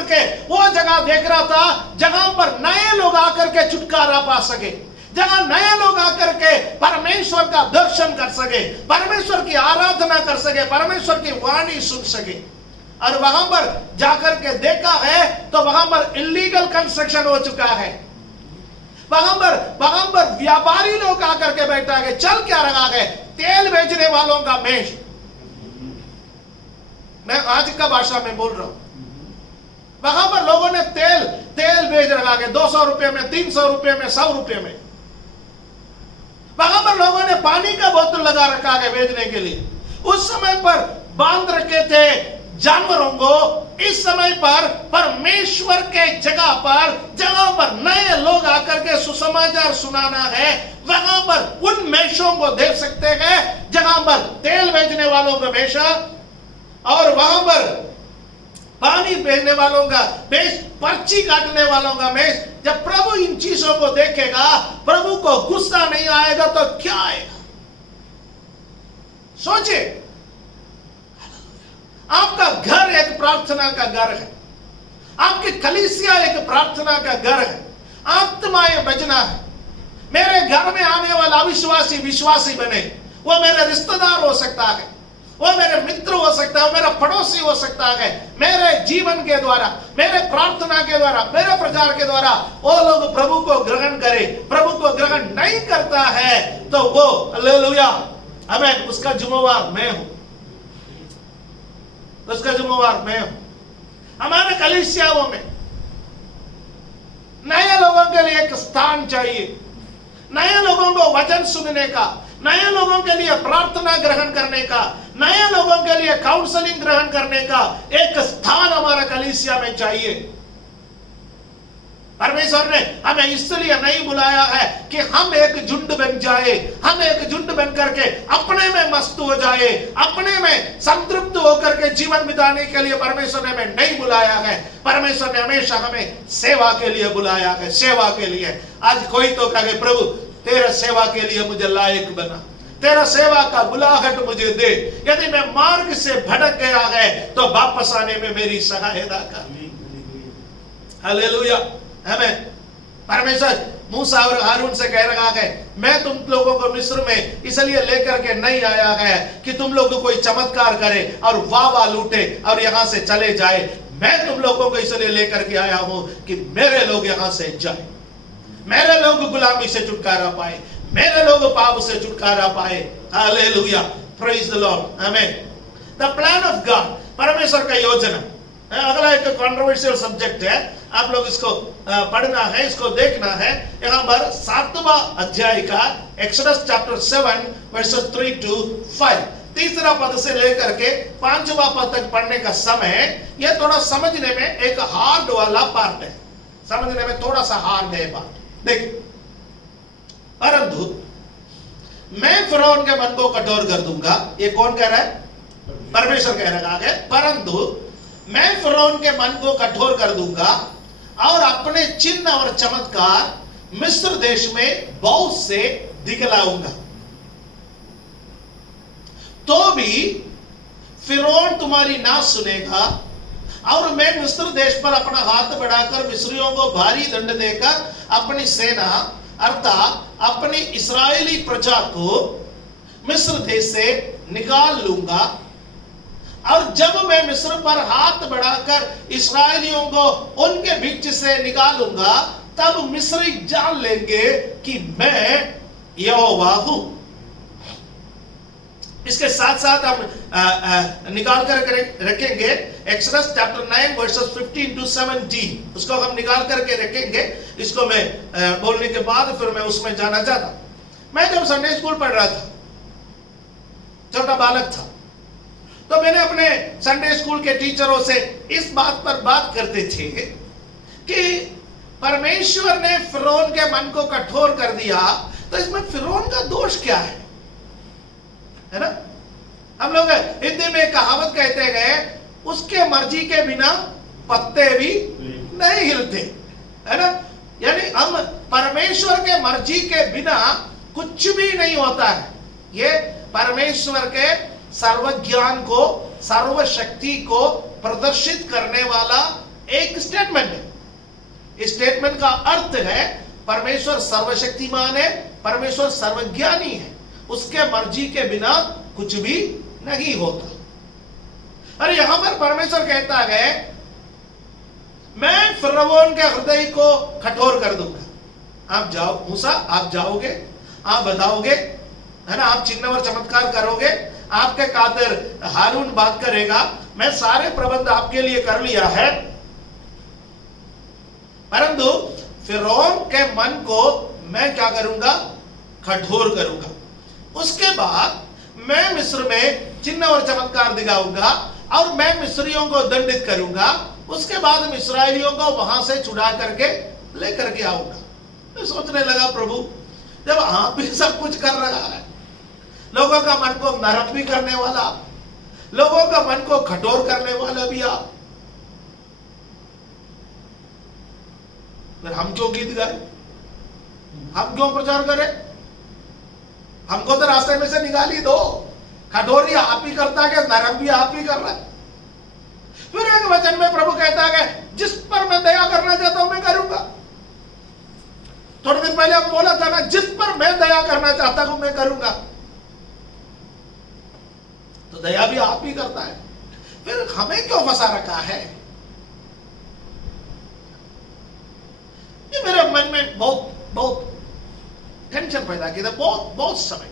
के वो जगह देख रहा था जहां पर नए लोग आकर के छुटकारा पा सके, जहां नए लोग आकर के परमेश्वर का दर्शन कर सके, परमेश्वर की आराधना कर सके, परमेश्वर की वाणी सुन सके। और वहां पर जाकर के देखा है तो वहां पर इलीगल कंस्ट्रक्शन हो चुका है, वहां पर व्यापारी लोग आकर के बैठा गए। चल क्या रहा है? तेल बेचने वालों का मेष। मैं आज का भाषा में बोल रहा हूं। वहां पर लोगों ने तेल बेच रखा है, 200 रुपए में, 300 रुपए में, 100 रुपए में। वहां पर लोगों ने पानी का बोतल लगा रखा है बेचने के लिए। उस समय पर बांध रखे थे जानवरों को। इस समय पर परमेश्वर के जगह पर, जहां पर नए लोग आकर के सुसमाचार सुनाना है, वहां पर उन मेषों को देख सकते हैं जहां पर तेल बेचने वालों का मेषा, और वहां पर पानी भेजने वालों का मेज, पर्ची काटने वालों का मेज। जब प्रभु इन चीजों को देखेगा, प्रभु को गुस्सा नहीं आएगा तो क्या आएगा? सोचिए, आपका घर एक प्रार्थना का घर है, आपकी कलीसिया एक प्रार्थना का घर है, आत्माएं बजना है। मेरे घर में आने वाला अविश्वासी विश्वासी बने, वो मेरे रिश्तेदार हो सकता है, वो मेरे मित्र हो सकता है, वो मेरा पड़ोसी हो सकता है। मेरे जीवन के द्वारा, मेरे प्रार्थना के द्वारा, मेरे प्रचार के द्वारा वो लोग प्रभु को ग्रहण करे। प्रभु को ग्रहण नहीं करता है तो वो हालेलुया, आमीन, उसका जिम्मेवार मैं हूं, उसका जिम्मेवार मैं हूं। हमारे कलीसियाओं में नए लोगों के लिए एक स्थान चाहिए, नए लोगों को वचन सुनने का, नए लोगों के लिए प्रार्थना ग्रहण करने का, नए लोगों के लिए काउंसलिंग ग्रहण करने का एक स्थान हमारा कलीसिया में चाहिए। परमेश्वर ने हमें इसलिए नहीं बुलाया है कि हम एक झुंड बन जाए, हम एक झुंड बन करके अपने में मस्त हो जाए, अपने में संतृप्त होकर के जीवन बिताने के लिए परमेश्वर ने हमें नहीं बुलाया है। परमेश्वर ने हमेशा हमें सेवा के लिए बुलाया है, सेवा के लिए। आज कोई तो कहे प्रभु तेरा सेवा के लिए मुझे लायक बना, तेरा सेवा का बुलाहट मुझे दे, यदि मैं मार्ग से भटक गया है तो वापस आने में मेरी सहायता कर। हालेलुया, हमें परमेश्वर मूसा और हारून से कह रहा है, मैं तुम लोगों को मिस्र में इसलिए लेकर के नहीं आया है कि तुम लोग कोई चमत्कार करे और वाह लूटे और यहां से चले जाए। मैं तुम लोगों को इसलिए लेकर के आया हूं कि मेरे लोग यहां से जाए, मेरे लोग गुलामी से छुटकारा पाए, मेरे लोग पाप से छुटकारा पाए। हालेलुया, प्रेज द लॉर्ड, आमीन। द प्लान ऑफ गॉड, परमेश्वर का योजना। अगला एक कंट्रोवर्शियल सब्जेक्ट है, आप लोग इसको पढ़ना है, इसको देखना है। यहां पर 7वां अध्याय का एक्सोडस चैप्टर 7 वर्सेस 3 to 5, तीसरा पद से लेकर के 5वां पद तक पढ़ने का समय, यह थोड़ा समझने में एक हार्ड वाला पार्ट है, समझने में थोड़ा सा हार्ड है पार्ट। देखिए, परंतु मैं फिरौन के मन को कठोर कर दूंगा। ये कौन कह रहा है? परमेश्वर कह रहा है, परंतु मैं फिरौन के मन को कठोर कर दूंगा और अपने चिन्ह और चमत्कार मिस्र देश में बहुत से दिखलाऊंगा, तो भी फिरौन तुम्हारी ना सुनेगा और मैं मिस्र देश पर अपना हाथ बढ़ाकर मिस्रियों को भारी दंड देकर अपनी सेना अर्थात अपनी इस्राएली प्रजा को मिस्र देश से निकाल लूंगा। और जब मैं मिस्र पर हाथ बढ़ाकर इस्राएलियों को उनके बीच से निकालूंगा, तब मिस्री जान लेंगे कि मैं यहोवा हूं। इसके साथ साथ हम निकाल कर रखेंगे एक्सोडस चैप्टर 9 वर्सेस 15 to 17, उसको हम निकाल करके रखेंगे। इसको मैं बोलने के बाद फिर मैं उसमें जाना चाहता। मैं जब संडे स्कूल पढ़ रहा था, छोटा बालक था, तो मैंने अपने संडे स्कूल के टीचरों से इस बात पर बात करते थे कि परमेश्वर ने फिरौन के मन को कठोर कर दिया, तो इसमें फिरौन का दोष क्या है ना? हम लोग हिंदी में कहावत कहते गए, उसके मर्जी के बिना पत्ते भी नहीं हिलते, है ना? यानी हम परमेश्वर के मर्जी के बिना कुछ भी नहीं होता है। ये परमेश्वर के सर्वज्ञान को, सर्वशक्ति को प्रदर्शित करने वाला एक स्टेटमेंट है। इस स्टेटमेंट का अर्थ है परमेश्वर सर्वशक्तिमान है, परमेश्वर सर्वज्ञानी है, उसके मर्जी के बिना कुछ भी नहीं होता। और यहां पर परमेश्वर कहता है, मैं फिरौन के हृदय को कठोर कर दूंगा। आप जाओ मूसा, आप जाओगे, आप बताओगे, है ना, आप चिन्ह और चमत्कार करोगे, आपके खातिर हारून बात करेगा, मैं सारे प्रबंध आपके लिए कर लिया है, परंतु फिरौन के मन को मैं क्या करूंगा? कठोर करूंगा। उसके बाद मैं मिस्र में चिन्ह और चमत्कार दिखाऊंगा और मैं मिस्रियों को दंडित करूंगा। उसके बाद हम इस्राएलियों को वहां से छुड़ा करके लेकर के आऊंगा। मैं सोचने लगा, प्रभु जब आप भी सब कुछ कर रहा है, लोगों का मन को नरम भी करने वाला, लोगों का मन को कठोर करने वाला भी आप, फिर हम क्यों गीत गाए, हम क्यों प्रचार करें? हमको तो रास्ते में से निकाल ही दो। कठोरी आप ही करता है, नरम भी आप ही कर रहा है। फिर एक वचन में प्रभु कहता है जिस पर मैं दया करना चाहता हूं मैं करूंगा। थोड़े दिन पहले हम बोला था ना, जिस पर मैं दया करना चाहता हूं मैं करूंगा। तो दया भी आप ही करता है, फिर हमें क्यों फंसा रखा है? ये मेरे मन में बहुत बहुत टेंशन पैदा किया था, बहुत समय।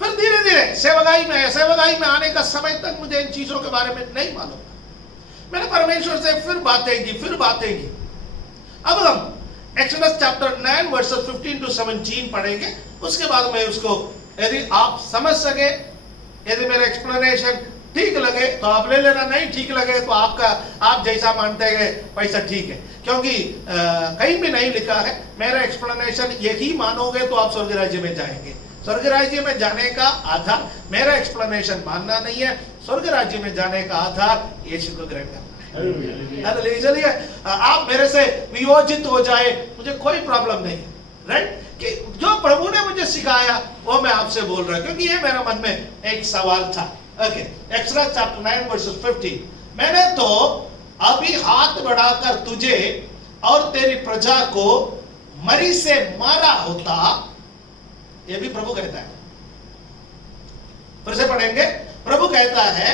फिर धीरे धीरे सेवकाई में आने का समय तक मुझे इन चीजों के बारे में नहीं मालूम था। मैंने परमेश्वर से फिर बातें की। अब हम एक्सोडस चैप्टर 9 वर्सेस 15 to 17 पढ़ेंगे। उसके बाद में उसको यदि आप समझ सके, यदि मेरा एक्सप्लेनेशन ठीक लगे तो आप ले लेना, नहीं ठीक लगे तो आप जैसा मानते हैं वैसा ठीक है। क्योंकि कहीं भी नहीं लिखा है मेरा एक्सप्लेनेशन यही मानोगे तो आप स्वर्ग राज्य में जाएंगे। स्वर्ग राज्य में जाने का आधार मेरा एक्सप्लेनेशन मानना नहीं है, स्वर्ग राज्य में जाने का आधार यीशु को ग्रहण करना है। चलिए आप मेरे से वियोजित हो जाए मुझे कोई प्रॉब्लम नहीं है, राइट? कि जो प्रभु ने मुझे सिखाया वो मैं आपसे बोल रहा हूं, क्योंकि ये मेरा मन में एक सवाल था। Okay, exodus chapter 9 versus 15। मैंने तो अभी हाथ बढ़ाकर तुझे और तेरी प्रजा को मरी से मारा होता, ये भी प्रभु कहता है। फिर से पढ़ेंगे। प्रभु कहता है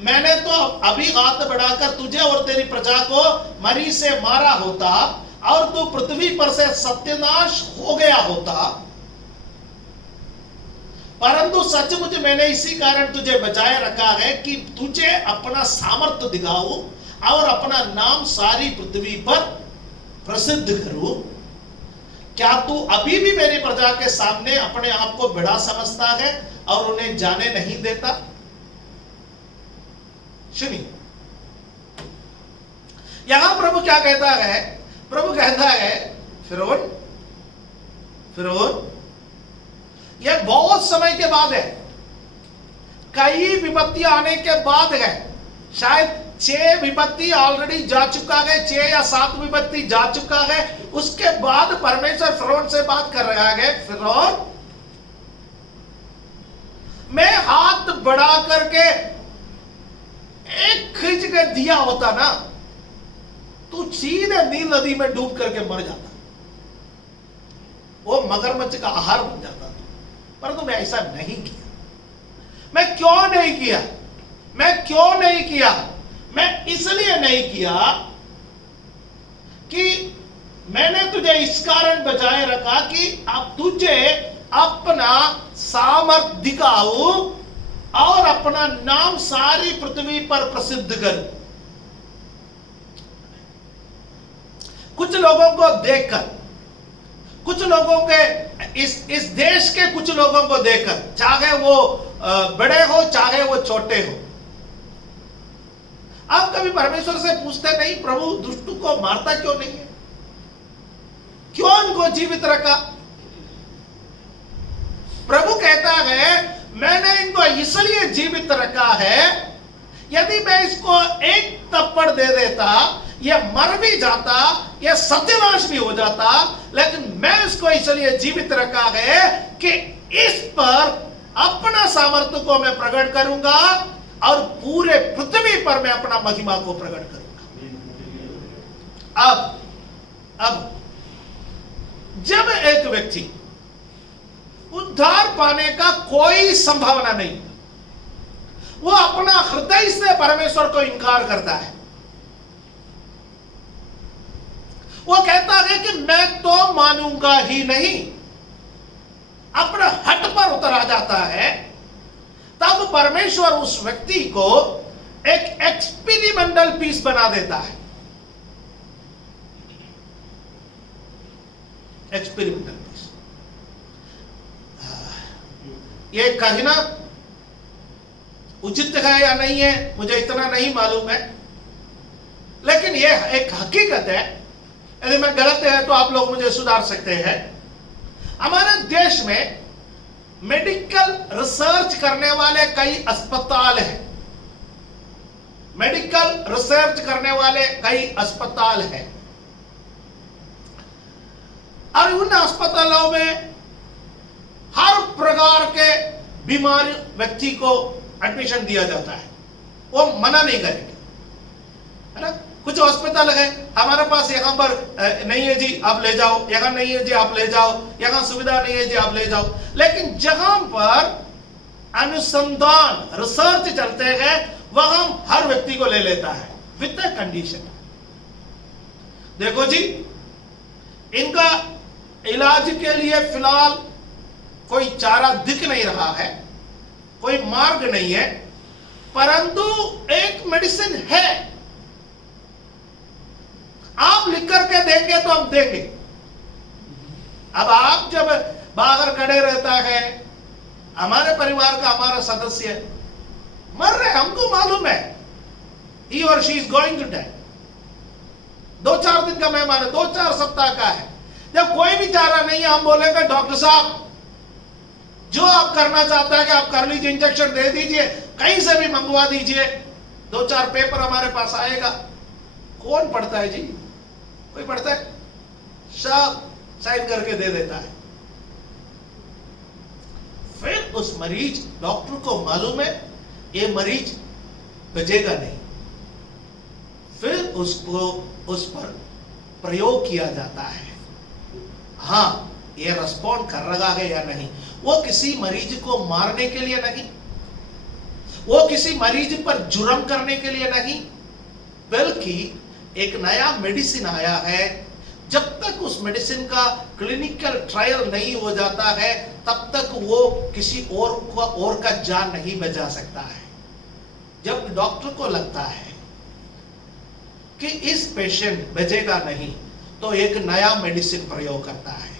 मैंने तो अभी हाथ बढ़ाकर तुझे और तेरी प्रजा को मरी से मारा होता और तू पृथ्वी पर से सत्यानाश हो गया होता, परंतु सचमुच मैंने इसी कारण तुझे बचाए रखा है कि तुझे अपना सामर्थ्य दिखाऊं और अपना नाम सारी पृथ्वी पर प्रसिद्ध करूं। क्या तू अभी भी मेरी प्रजा के सामने अपने आप को बड़ा समझता है और उन्हें जाने नहीं देता? सुनिए, यहां प्रभु क्या कहता है? प्रभु कहता है फिरौन, यह बहुत समय के बाद है, कई विपत्ति आने के बाद है। शायद 6 विपत्ति ऑलरेडी जा चुका है, 6 या 7 विपत्ति जा चुका है। उसके बाद परमेश्वर फिरौन से बात कर रहा है, फिरौन मैं हाथ बढ़ा करके एक खींच के दिया होता ना, तू सीधे नील नदी में डूब करके मर जाता, वो मगरमच्छ का आहार बन जाता। परंतु मैं ऐसा नहीं किया। मैं क्यों नहीं किया? मैं इसलिए नहीं किया कि मैंने तुझे इस कारण बचाए रखा कि अब तुझे अपना सामर्थ्य दिखाऊं और अपना नाम सारी पृथ्वी पर प्रसिद्ध करूं। कुछ लोगों को देखकर, कुछ लोगों के इस देश के कुछ लोगों को देखकर, चाहे वो बड़े हो चाहे वो छोटे हो, आप कभी परमेश्वर से पूछते नहीं प्रभु दुष्टों को मारता क्यों नहीं है? क्यों उनको जीवित रखा? प्रभु कहता है मैंने इनको इसलिए जीवित रखा है, यदि मैं इसको एक थप्पड़ दे देता ये मर भी जाता, ये सत्यानाश भी हो जाता, लेकिन मैं इसको इसलिए जीवित रखा है कि इस पर अपना सामर्थ्य को मैं प्रकट करूंगा और पूरे पृथ्वी पर मैं अपना महिमा को प्रकट करूंगा। अब जब एक व्यक्ति उद्धार पाने का कोई संभावना नहीं, वो अपना हृदय से परमेश्वर को इनकार करता है। वो कहता है कि मैं तो मानूंगा ही नहीं, अपना हट पर उतर आ जाता है। तब परमेश्वर उस व्यक्ति को एक एक्सपेरिमेंटल पीस बना देता है। एक्सपेरिमेंटल पीस, ये कहना उचित है या नहीं है मुझे इतना नहीं मालूम है, लेकिन यह एक हकीकत है। यदि मैं गलत है तो आप लोग मुझे सुधार सकते हैं। हमारे देश में मेडिकल रिसर्च करने वाले कई अस्पताल हैं। मेडिकल रिसर्च करने वाले कई अस्पताल हैं। और उन अस्पतालों में हर प्रकार के बीमार व्यक्ति को एडमिशन दिया जाता है, वो मना नहीं करेंगे, है ना। कुछ अस्पताल है हमारे पास यहाँ पर नहीं है जी आप ले जाओ, यहाँ नहीं है जी आप ले जाओ, यहाँ सुविधा नहीं है जी आप ले जाओ। लेकिन जहां पर अनुसंधान रिसर्च चलते हैं वहां हर व्यक्ति को ले लेता है विद द कंडीशन। देखो जी, इनका इलाज के लिए फिलहाल कोई चारा दिख नहीं रहा है, कोई मार्ग नहीं है, परंतु एक मेडिसिन है। आप लिख करके देंगे तो हम देंगे। अब आप जब बाहर खड़े रहता है, हमारे परिवार का हमारा सदस्य मर रहे, हमको मालूम है he or she is going to die, 2-4 दिन का मेहमान है, 2-4 सप्ताह का है। जब कोई भी चारा नहीं है, हम बोलेंगे डॉक्टर साहब जो आप करना चाहता है कि आप कर लीजिए, इंजेक्शन दे दीजिए, कहीं से भी मंगवा दीजिए, 2-4 पेपर हमारे पास आएगा। कौन पढ़ता है जी? कोई पढ़ता है? सब साइन करके दे देता है। फिर उस मरीज, डॉक्टर को मालूम है ये मरीज बचेगा नहीं, फिर उसको उस पर प्रयोग किया जाता है, हाँ ये रिस्पॉन्ड कर रहा है या नहीं। वो किसी मरीज को मारने के लिए नहीं, वो किसी मरीज पर जुर्म करने के लिए नहीं, बल्कि एक नया मेडिसिन आया है। जब तक उस मेडिसिन का क्लिनिकल ट्रायल नहीं हो जाता है तब तक वो किसी और का जान नहीं बचा सकता है। जब डॉक्टर को लगता है कि इस पेशेंट बचेगा नहीं तो एक नया मेडिसिन प्रयोग करता है।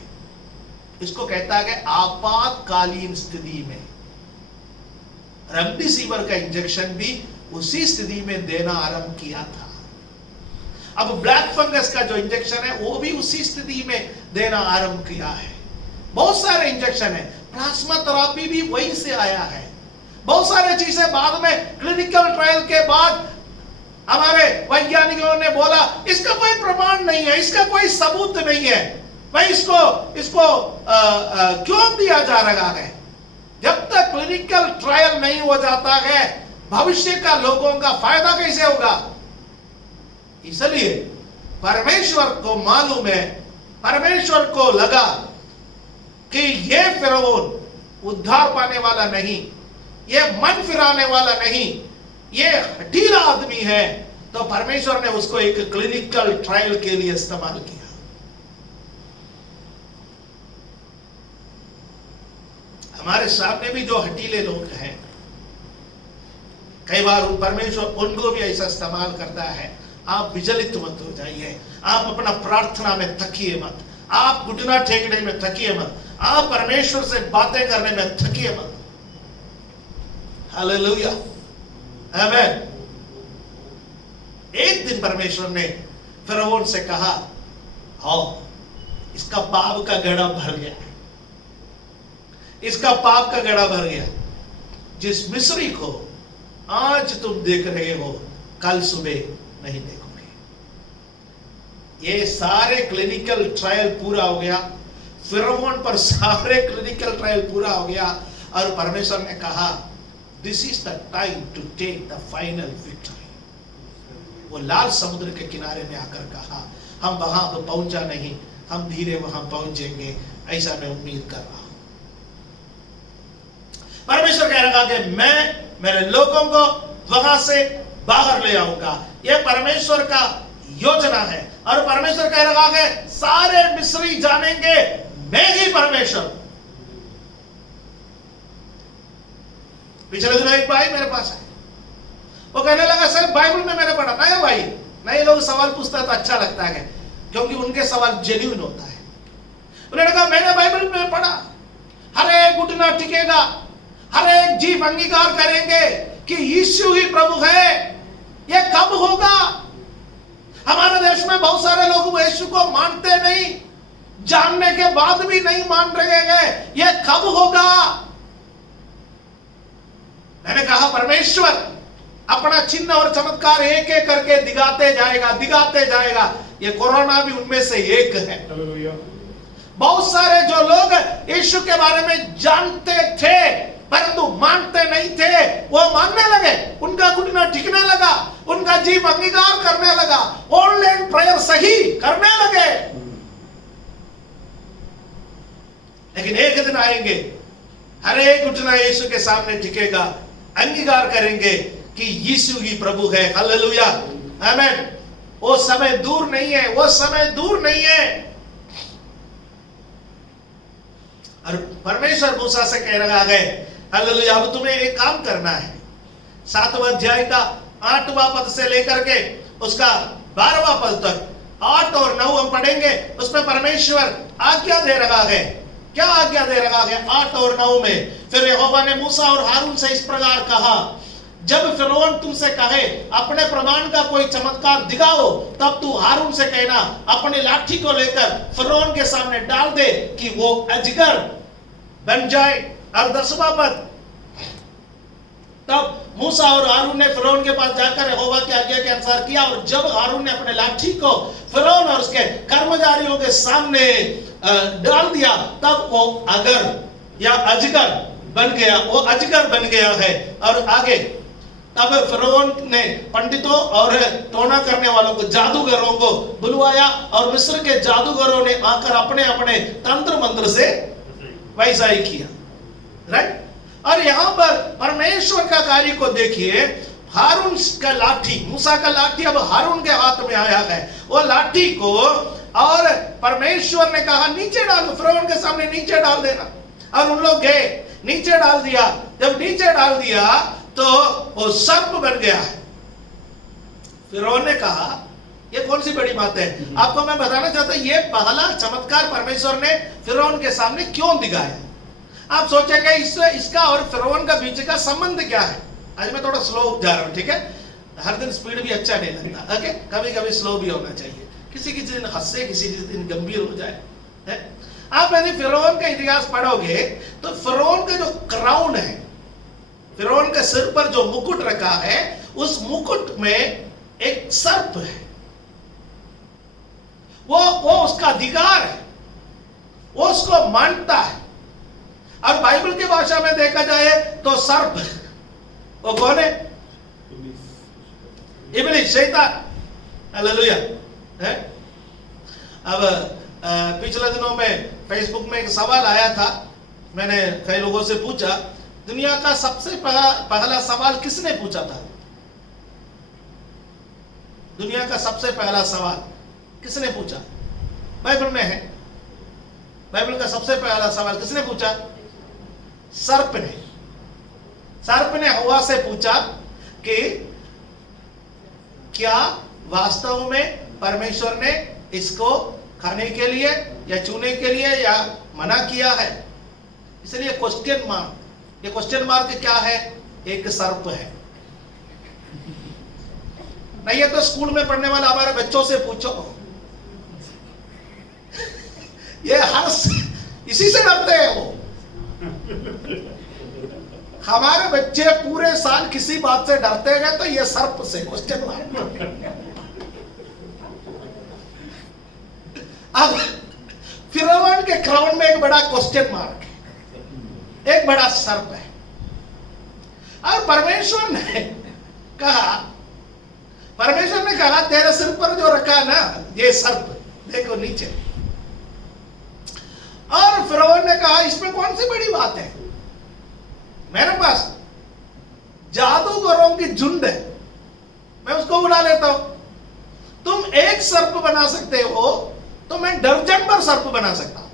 इसको कहता है कि आपातकालीन स्थिति में रेमडेसिविर का इंजेक्शन भी उसी स्थिति में देना आरंभ किया था। अब ब्लैक फंगस का जो इंजेक्शन है वो भी उसी स्थिति में देना आरंभ किया है। बहुत सारे इंजेक्शन है, प्लाज्मा थेरेपी भी वहीं से आया है। बहुत सारे चीजें बाद में क्लिनिकल ट्रायल के बाद हमारे वैज्ञानिकों ने बोला इसका कोई प्रमाण नहीं है, इसका कोई सबूत नहीं है, भाई इसको क्यों दिया जा रहा है। जब तक क्लिनिकल ट्रायल नहीं हो जाता है भविष्य का लोगों का फायदा कैसे होगा। इसलिए परमेश्वर को मालूम है, परमेश्वर को लगा कि ये फिरौन उद्धार पाने वाला नहीं, ये मन फिराने वाला नहीं, ये हठीला आदमी है, तो परमेश्वर ने उसको एक क्लिनिकल ट्रायल के लिए इस्तेमाल किया। हमारे सामने भी जो हठीले लोग हैं, कई बार परमेश्वर उनको भी ऐसा इस्तेमाल करता है। आप विचलित मत हो जाइए, आप अपना प्रार्थना में थकिए मत, आप घुटना टेकने में थकिए मत, आप परमेश्वर से बातें करने में थकिए मत। हालेलुया, आमीन। एक दिन परमेश्वर ने फिरौन से कहा, आओ इसका पाप का घड़ा भर गया, इसका पाप का घड़ा भर गया। जिस मिस्री को आज तुम देख रहे हो कल सुबह नहीं देखोगे। ये सारे क्लिनिकल ट्रायल पूरा हो गया, फिरौन पर सारे क्लिनिकल ट्रायल पूरा हो गया और परमेश्वर ने कहा this is the time to take the final victory. वो लाल समुद्र के किनारे में आकर कहा हम वहां तो पहुंचा नहीं, हम धीरे वहां पहुंचेंगे, ऐसा मैं उम्मीद कर रहा हूं। परमेश्वर कह रहा कि मैं मेरे लोगों को वहां से बाहर ले आऊंगा। यह परमेश्वर का योजना है और परमेश्वर कह रहा है सारे मिस्री जानेंगे मैं ही परमेश्वर। पिछले दिनों एक भाई मेरे पास है, वो कहने लगा सर बाइबल में मैंने पढ़ा। नया भाई, नए लोग सवाल पूछता है तो अच्छा लगता है क्योंकि उनके सवाल जेन्युइन होता है। उन्होंने कहा मैंने बाइबल में पढ़ा हर एक घुटना टिकेगा, हर एक जीव अंगीकार करेंगे कि यीशु ही प्रभु है। यह कब होगा? हमारे देश में बहुत सारे लोग यीशु को मानते नहीं, जानने के बाद भी नहीं मान रहे हैं। यह कब होगा? मैंने कहा परमेश्वर अपना चिन्ह और चमत्कार एक एक करके दिखाते जाएगा, दिखाते जाएगा। ये कोरोना भी उनमें से एक है। बहुत सारे जो लोग यीशु के बारे में जानते थे परंतु मानते नहीं थे, वो मानने लगे, उनका घुटना टिकने लगा, उनका जीव अंगीकार करने लगा, ऑनलाइन प्रेयर सही करने लगे। लेकिन एक दिन आएंगे, हर एक घुटना यीशु के सामने टिकेगा, अंगीकार करेंगे कि यीशु ही प्रभु है। हालेलुया, आमीन। वो समय दूर नहीं है, वो समय दूर नहीं है। और परमेश्वर मूसा से कह रहा है, हालेलुया, अब तुम्हें एक काम करना है। 7वां अध्याय का 8वां पद से लेकर के उसका 12वां पद तक 8 और 9 हम पढ़ेंगे। उसमें परमेश्वर आज्ञा दे रहा है। क्या आज्ञा दे रहा है? 8 और 9 में, फिर यहोवा ने मूसा और हारून से इस प्रकार कहा, जब फिरौन तुमसे कहे अपने प्रमाण का कोई चमत्कार दिखाओ, तब तू हारून से कहना अपनी लाठी को लेकर फिरौन के सामने डाल दे कि वो अजगर बन जाए। और 10वां पद, तब मूसा और हारून ने फिरौन के पास जाकर यहोवा की आज्ञा के अनुसार किया। और जब हारून ने अपने लाठी को फिरौन और उसके कर्मचारियों के सामने डाल दिया, तब वो अगर या अजगर बन गया, वो अजगर बन गया है। और आगे, तब फिरौन ने पंडितों और टोना करने वालों को, जादूगरों को बुलवाया और मिस्र के जादूगरों ने आकर अपने अपने तंत्र मंत्र से वैसा ही किया। राइट। और यहां पर परमेश्वर का कार्य को देखिए। हारून का लाठी, मूसा का लाठी अब हारून के हाथ में आया है। वो लाठी को और परमेश्वर ने कहा नीचे डालो, फिरौन के सामने नीचे डाल देना। और उन लोग गए, नीचे डाल दिया। जब नीचे डाल दिया तो वो सर्प बन गया है। फिरौन ने कहा, ये कौन सी बड़ी बात है? आपको मैं बताना चाहता हूं, ये पहला चमत्कार परमेश्वर ने फिरौन के सामने क्यों दिखाया। आप सोचेंगे इसका और फिरौन का बीच का संबंध क्या है। आज मैं थोड़ा स्लो जा रहा हूं, ठीक है? हर दिन स्पीड भी अच्छा नहीं लगता, ओके? कभी कभी स्लो भी होना चाहिए। किसी किसी दिन हंसे, किसी दिन गंभीर हो जाए, है? आप यदि फिरौन का इतिहास पढ़ोगे तो फिरौन का जो क्राउन है, फिरौन के सिर पर जो मुकुट रखा है, उस मुकुट में एक सर्प है। वो उसका अधिकार है, वो उसको मानता है। और बाइबल की भाषा में देखा जाए तो सर्प वो कौन है? इब्लीस, शैतान। हालेलुया, है? अब पिछले दिनों में फेसबुक में एक सवाल आया था। मैंने कई लोगों से पूछा, दुनिया का सबसे पहला सवाल किसने पूछा था? दुनिया का सबसे पहला सवाल किसने पूछा? बाइबल में है। बाइबल का सबसे पहला सवाल किसने पूछा? सर्प ने। सर्प ने हवा से पूछा कि क्या वास्तव में परमेश्वर ने इसको खाने के लिए या छूने के लिए या मना किया है? इसलिए क्वेश्चन मार्क। ये क्वेश्चन मार्क क्या है? एक सर्प है। नहीं है तो स्कूल में पढ़ने वाले हमारे बच्चों से पूछो, ये हर इसी से डरते हैं वो। हमारे बच्चे पूरे साल किसी बात से डरते हैं तो ये सर्प से क्वेश्चन मार्क। अब फिरौन के क्राउन में एक बड़ा क्वेश्चन मार्क है, एक बड़ा सर्प है। और परमेश्वर ने कहा तेरे सिर पर जो रखा है ना ये सर्प, देखो नीचे। और फिरौन ने कहा इसमें कौन सी बड़ी बात है, मेरे पास जादूगरों की झुंड है, मैं उसको उड़ा लेता हूं। तुम एक सर्प बना सकते हो तो मैं दर्जन भर सर्प बना सकता हूं।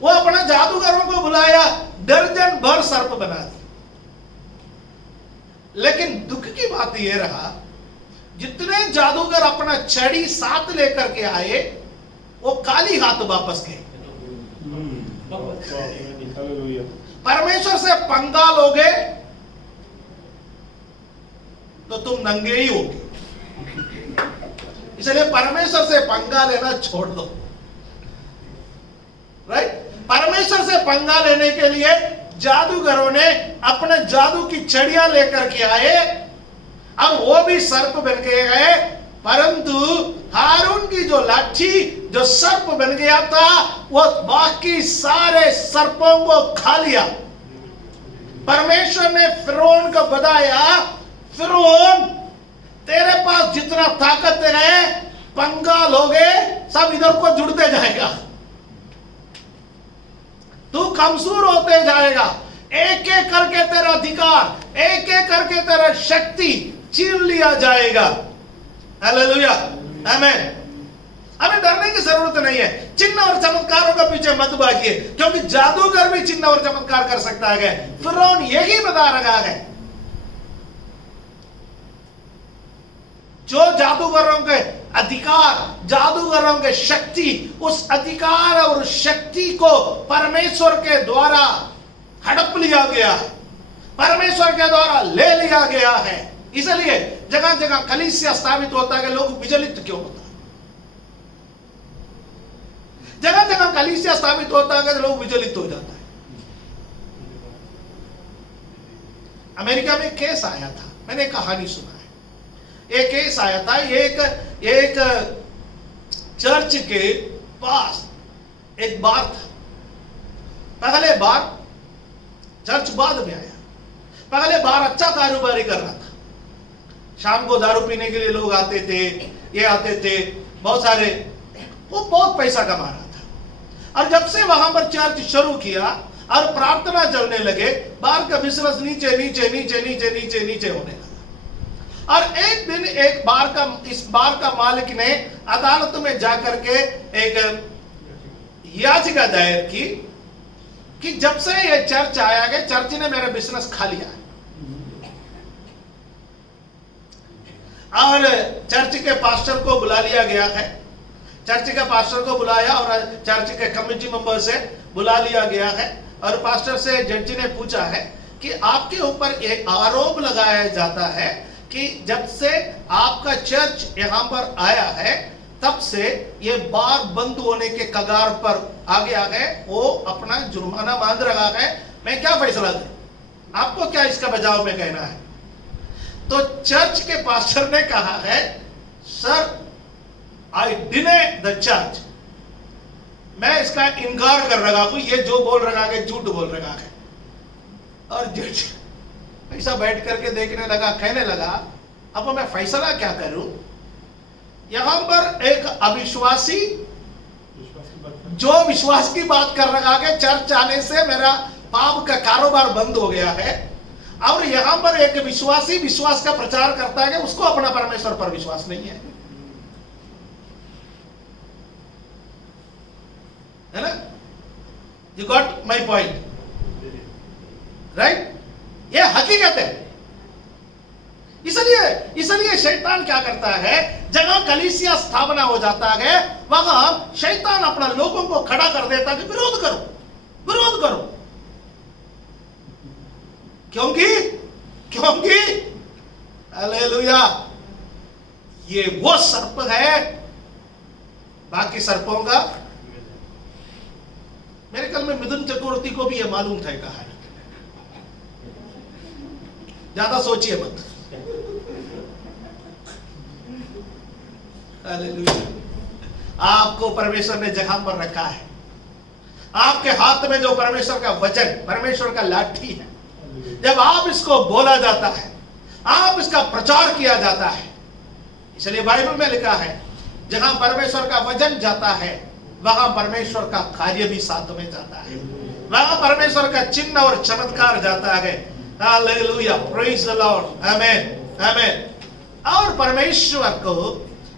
वो अपना जादूगरों को बुलाया, दर्जन भर सर्प बना दिया। लेकिन दुख की बात यह रहा, जितने जादूगर अपना छड़ी साथ लेकर के आए वो खाली हाथ वापस गए। परमेश्वर से पंगा लोगे तो तुम नंगे ही होगे। इसलिए परमेश्वर से पंगा लेना छोड़ दो। राइट? परमेश्वर से पंगा लेने के लिए जादूगरों ने अपने जादू की छड़ियां लेकर के आए और वो भी सर्प बन के गए। परंतु हारून की जो लाठी जो सर्प बन गया था वो बाकी सारे सर्पों को खा लिया। परमेश्वर ने फिरौन को बताया, फिरौन तेरे पास जितना ताकत है, पंगा लोगे सब इधर को जुड़ते जाएगा, तू कमजोर होते जाएगा, एक एक करके तेरा अधिकार, एक एक करके तेरा शक्ति छीन लिया जाएगा। हालेलुया, आमीन। हमें डरने की जरूरत नहीं है। चिन्ह और चमत्कारों के पीछे मत भागिए, क्योंकि जादूगर भी चिन्ह और चमत्कार कर सकता है। फिरौन यही बता रहा है, जो जादूगरों के अधिकार, जादूगरों के शक्ति, उस अधिकार और शक्ति को परमेश्वर के द्वारा हड़प लिया गया, परमेश्वर के द्वारा ले लिया गया है। इसलिए जगह जगह कलीसिया स्थापित होता है कि लोग विचलित क्यों होता है? जगह जगह कलीसिया स्थापित होता है कि लोग विचलित हो जाता है। अमेरिका में केस आया था, मैंने कहानी सुना है। एक केस आया था, एक चर्च के पास एक बार था। पहले बार, चर्च बाद में आया। पहले बार अच्छा कारोबारी कर रहा था, शाम को दारू पीने के लिए लोग आते थे, ये आते थे, बहुत सारे, वो बहुत पैसा कमा रहा था। और जब से वहां पर चर्च शुरू किया और प्रार्थना चलने लगे, बार का बिजनेस नीचे नीचे नीचे नीचे नीचे नीचे होने लगा। और एक दिन इस बार का मालिक ने अदालत में जाकर के एक याचिका दायर की कि जब से ये चर्च आया गया, चर्च ने मेरा बिजनेस खा लिया। और चर्च के पास्टर को बुला लिया गया है, चर्च के पास्टर को बुलाया और चर्च के कमेटी मेंबर से बुला लिया गया है। और पास्टर से जज ने पूछा है कि आपके ऊपर एक आरोप लगाया जाता है कि जब से आपका चर्च यहां पर आया है, तब से ये बार बंद होने के कगार पर आ गया है, वो अपना जुर्माना मांग रहा है, मैं क्या फैसला दूं? आपको क्या इसका बचाव में कहना है? तो चर्च के पास्टर ने कहा है, sir I deny the church, मैं इसका इनकार कर रहा हूं, ये जो बोल रहा है झूठ बोल रहा है। और जज ऐसा बैठ करके देखने लगा, कहने लगा, अब मैं फैसला क्या करूं? यहां पर एक अविश्वासी जो विश्वास की बात कर रहा है, चर्च आने से मेरा पाप का कारोबार बंद हो गया है, और यहां पर एक विश्वासी विश्वास का प्रचार करता है, उसको अपना परमेश्वर पर विश्वास नहीं है ना? You got my point, right? ये हकीकत है। इसलिए शैतान क्या करता है, जगह कलीसिया स्थापना हो जाता है, वहां शैतान अपना लोगों को खड़ा कर देता है कि विरोध करो, विरोध करो। क्योंकि हालेलुया, ये वो सर्प है, बाकी सर्पों का, मेरे ख्याल में मिथुन चक्रवर्ती को भी ये मालूम था कहानी, ज्यादा सोचिए मत। हालेलुया, आपको परमेश्वर ने जगह पर रखा है, आपके हाथ में जो परमेश्वर का वचन, परमेश्वर का लाठी है, जब आप इसको बोला जाता है, आप इसका प्रचार किया जाता है। इसलिए बाइबल में लिखा है, जहां परमेश्वर का वचन जाता है, वहां परमेश्वर का कार्य भी साथ में जाता है, वहां परमेश्वर का चिन्ह और चमत्कार जाता है। हालेलुया, प्रेज द लॉर्ड, आमेन, आमेन। और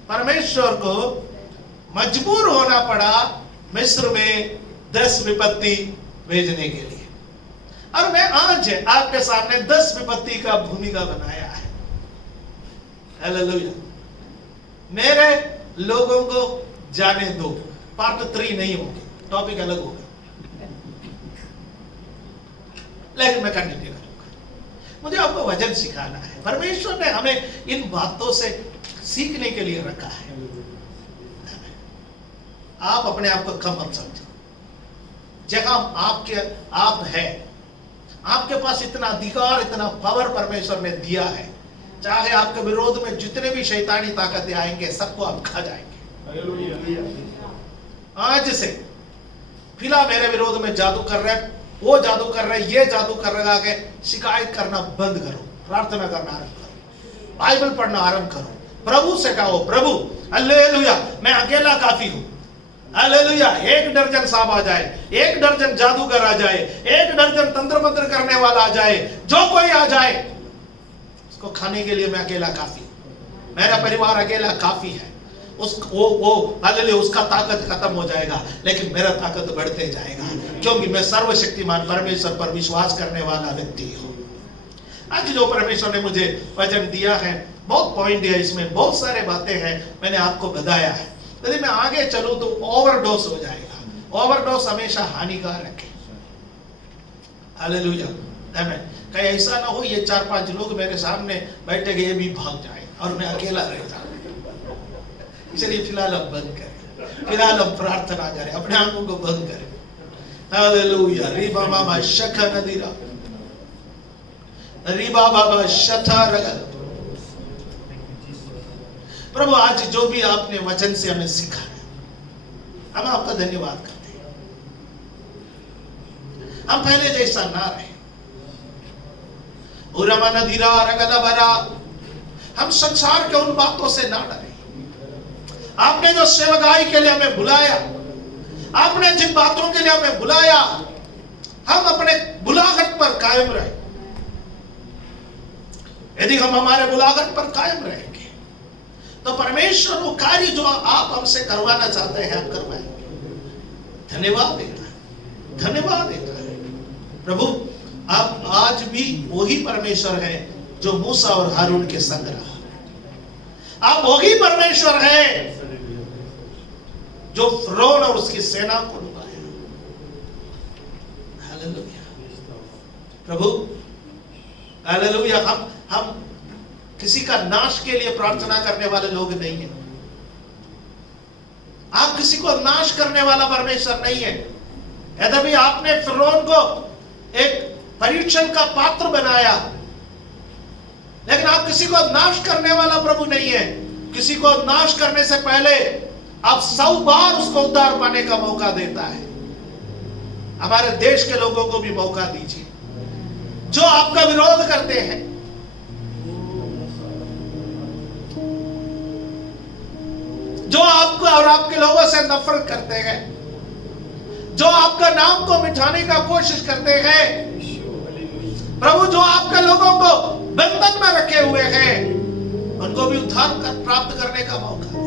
परमेश्वर को मजबूर होना पड़ा मिस्र में 10 विपत्ति भेजने के लिए। और मैं आज आपके सामने 10 विपत्ति का भूमिका बनाया है। हालेलुया, मेरे लोगों को जाने दो, पार्ट 3 नहीं होगी, टॉपिक अलग होगा, लेकिन मैं कंटिन्यू करूंगा। मुझे आपको वचन सिखाना है, परमेश्वर ने हमें इन बातों से सीखने के लिए रखा है। आप अपने आप को कम मत समझो, जहां आप है, आपके पास इतना अधिकार, इतना पावर परमेश्वर ने दिया है, चाहे आपके विरोध में जितने भी शैतानी ताकतें आएंगे, सबको आप खा जाएंगे। आज से फिलहाल मेरे विरोध में जादू कर रहे, वो जादू कर रहे, ये जादू कर रहा है, शिकायत करना बंद करो, प्रार्थना करना आरंभ करो, बाइबल पढ़ना आरंभ करो, प्रभु से कहो, प्रभु हालेलुया मैं अकेला काफी हूं, हालेलुया। 1 दर्जन सांप आ जाए, 1 दर्जन जादूगर आ जाए, 1 दर्जन तंत्र मंत्र करने वाला आ जाए, जो कोई आ जाए, उसको खाने के लिए मैं अकेला काफी हूं, मेरा परिवार अकेला काफी है। वो हालेलुया उसका ताकत खत्म हो जाएगा, लेकिन मेरा ताकत बढ़ते जाएगा, क्योंकि मैं सर्वशक्तिमान परमेश्वर पर विश्वास करने वाला व्यक्ति हूं। आज जो परमेश्वर ने मुझे वचन दिया है, बहुत पॉइंट है इसमें, बहुत सारे बातें हैं, मैंने आपको बताया है। यदि मैं आगे चलूं तो ओवरडोज हो जाएगा। ओवरडोज हमेशा हानिकारक है। हालेलुया, आमीन। कहीं ऐसा ना हो ये 4-5 लोग मेरे सामने बैठे गए भी भाग जाए और मैं अकेला रह जाऊं। इसलिए फिलहाल हम बंद करें, फिलहाल हम प्रार्थना करें, अपने आंखों को बंद करें। हालेलुया। रिबा मामा शखा नदीरा, रिबा बाबा शथा रगल। प्रभु आज जो भी आपने वचन से हमें सीखा है, हम आपका धन्यवाद करते हैं। हम पहले जैसा ना रहे, हम संसार के उन बातों से ना डरे। आपने जो सेवकाई के लिए हमें बुलाया, आपने जिन बातों के लिए हमें बुलाया, हम अपने बुलाहट पर कायम रहे। यदि हम हमारे बुलाहट पर कायम रहेंगे तो परमेश्वर वो कार्य जो आप हमसे करवाना चाहते हैं आप करवाएंगे। धन्यवाद देता है, धन्यवाद देता है। प्रभु आप आज भी वही परमेश्वर है जो मूसा और हारून के संग रहा। आप वही परमेश्वर है जो फिरौन और उसकी सेना को डुबाया। हालेलुया प्रभु, हालेलुया। हम किसी का नाश के लिए प्रार्थना करने वाले लोग नहीं हैं। आप किसी को नाश करने वाला परमेश्वर नहीं है। यद्यपि आपने फिरौन को एक परीक्षण का पात्र बनाया, लेकिन आप किसी को नाश करने वाला प्रभु नहीं है। किसी को नाश करने से पहले आप 100 बार उसको उद्धार पाने का मौका देता है। हमारे देश के लोगों को भी मौका दीजिए जो आपका विरोध करते हैं, जो आपको और आपके लोगों से नफरत करते हैं, जो आपका नाम को मिटाने का कोशिश करते हैं। प्रभु जो आपके लोगों को बंधन में रखे हुए हैं, उनको भी उद्धार प्राप्त करने का मौका दे।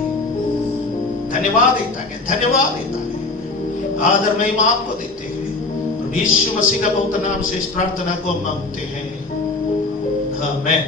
धन्यवाद देता है, धन्यवाद देता है। आदर महिमा आपको देते हैं। यीशु मसीह का पवित्र नाम से इस प्रार्थना को हम मांगते हैं, आमीन।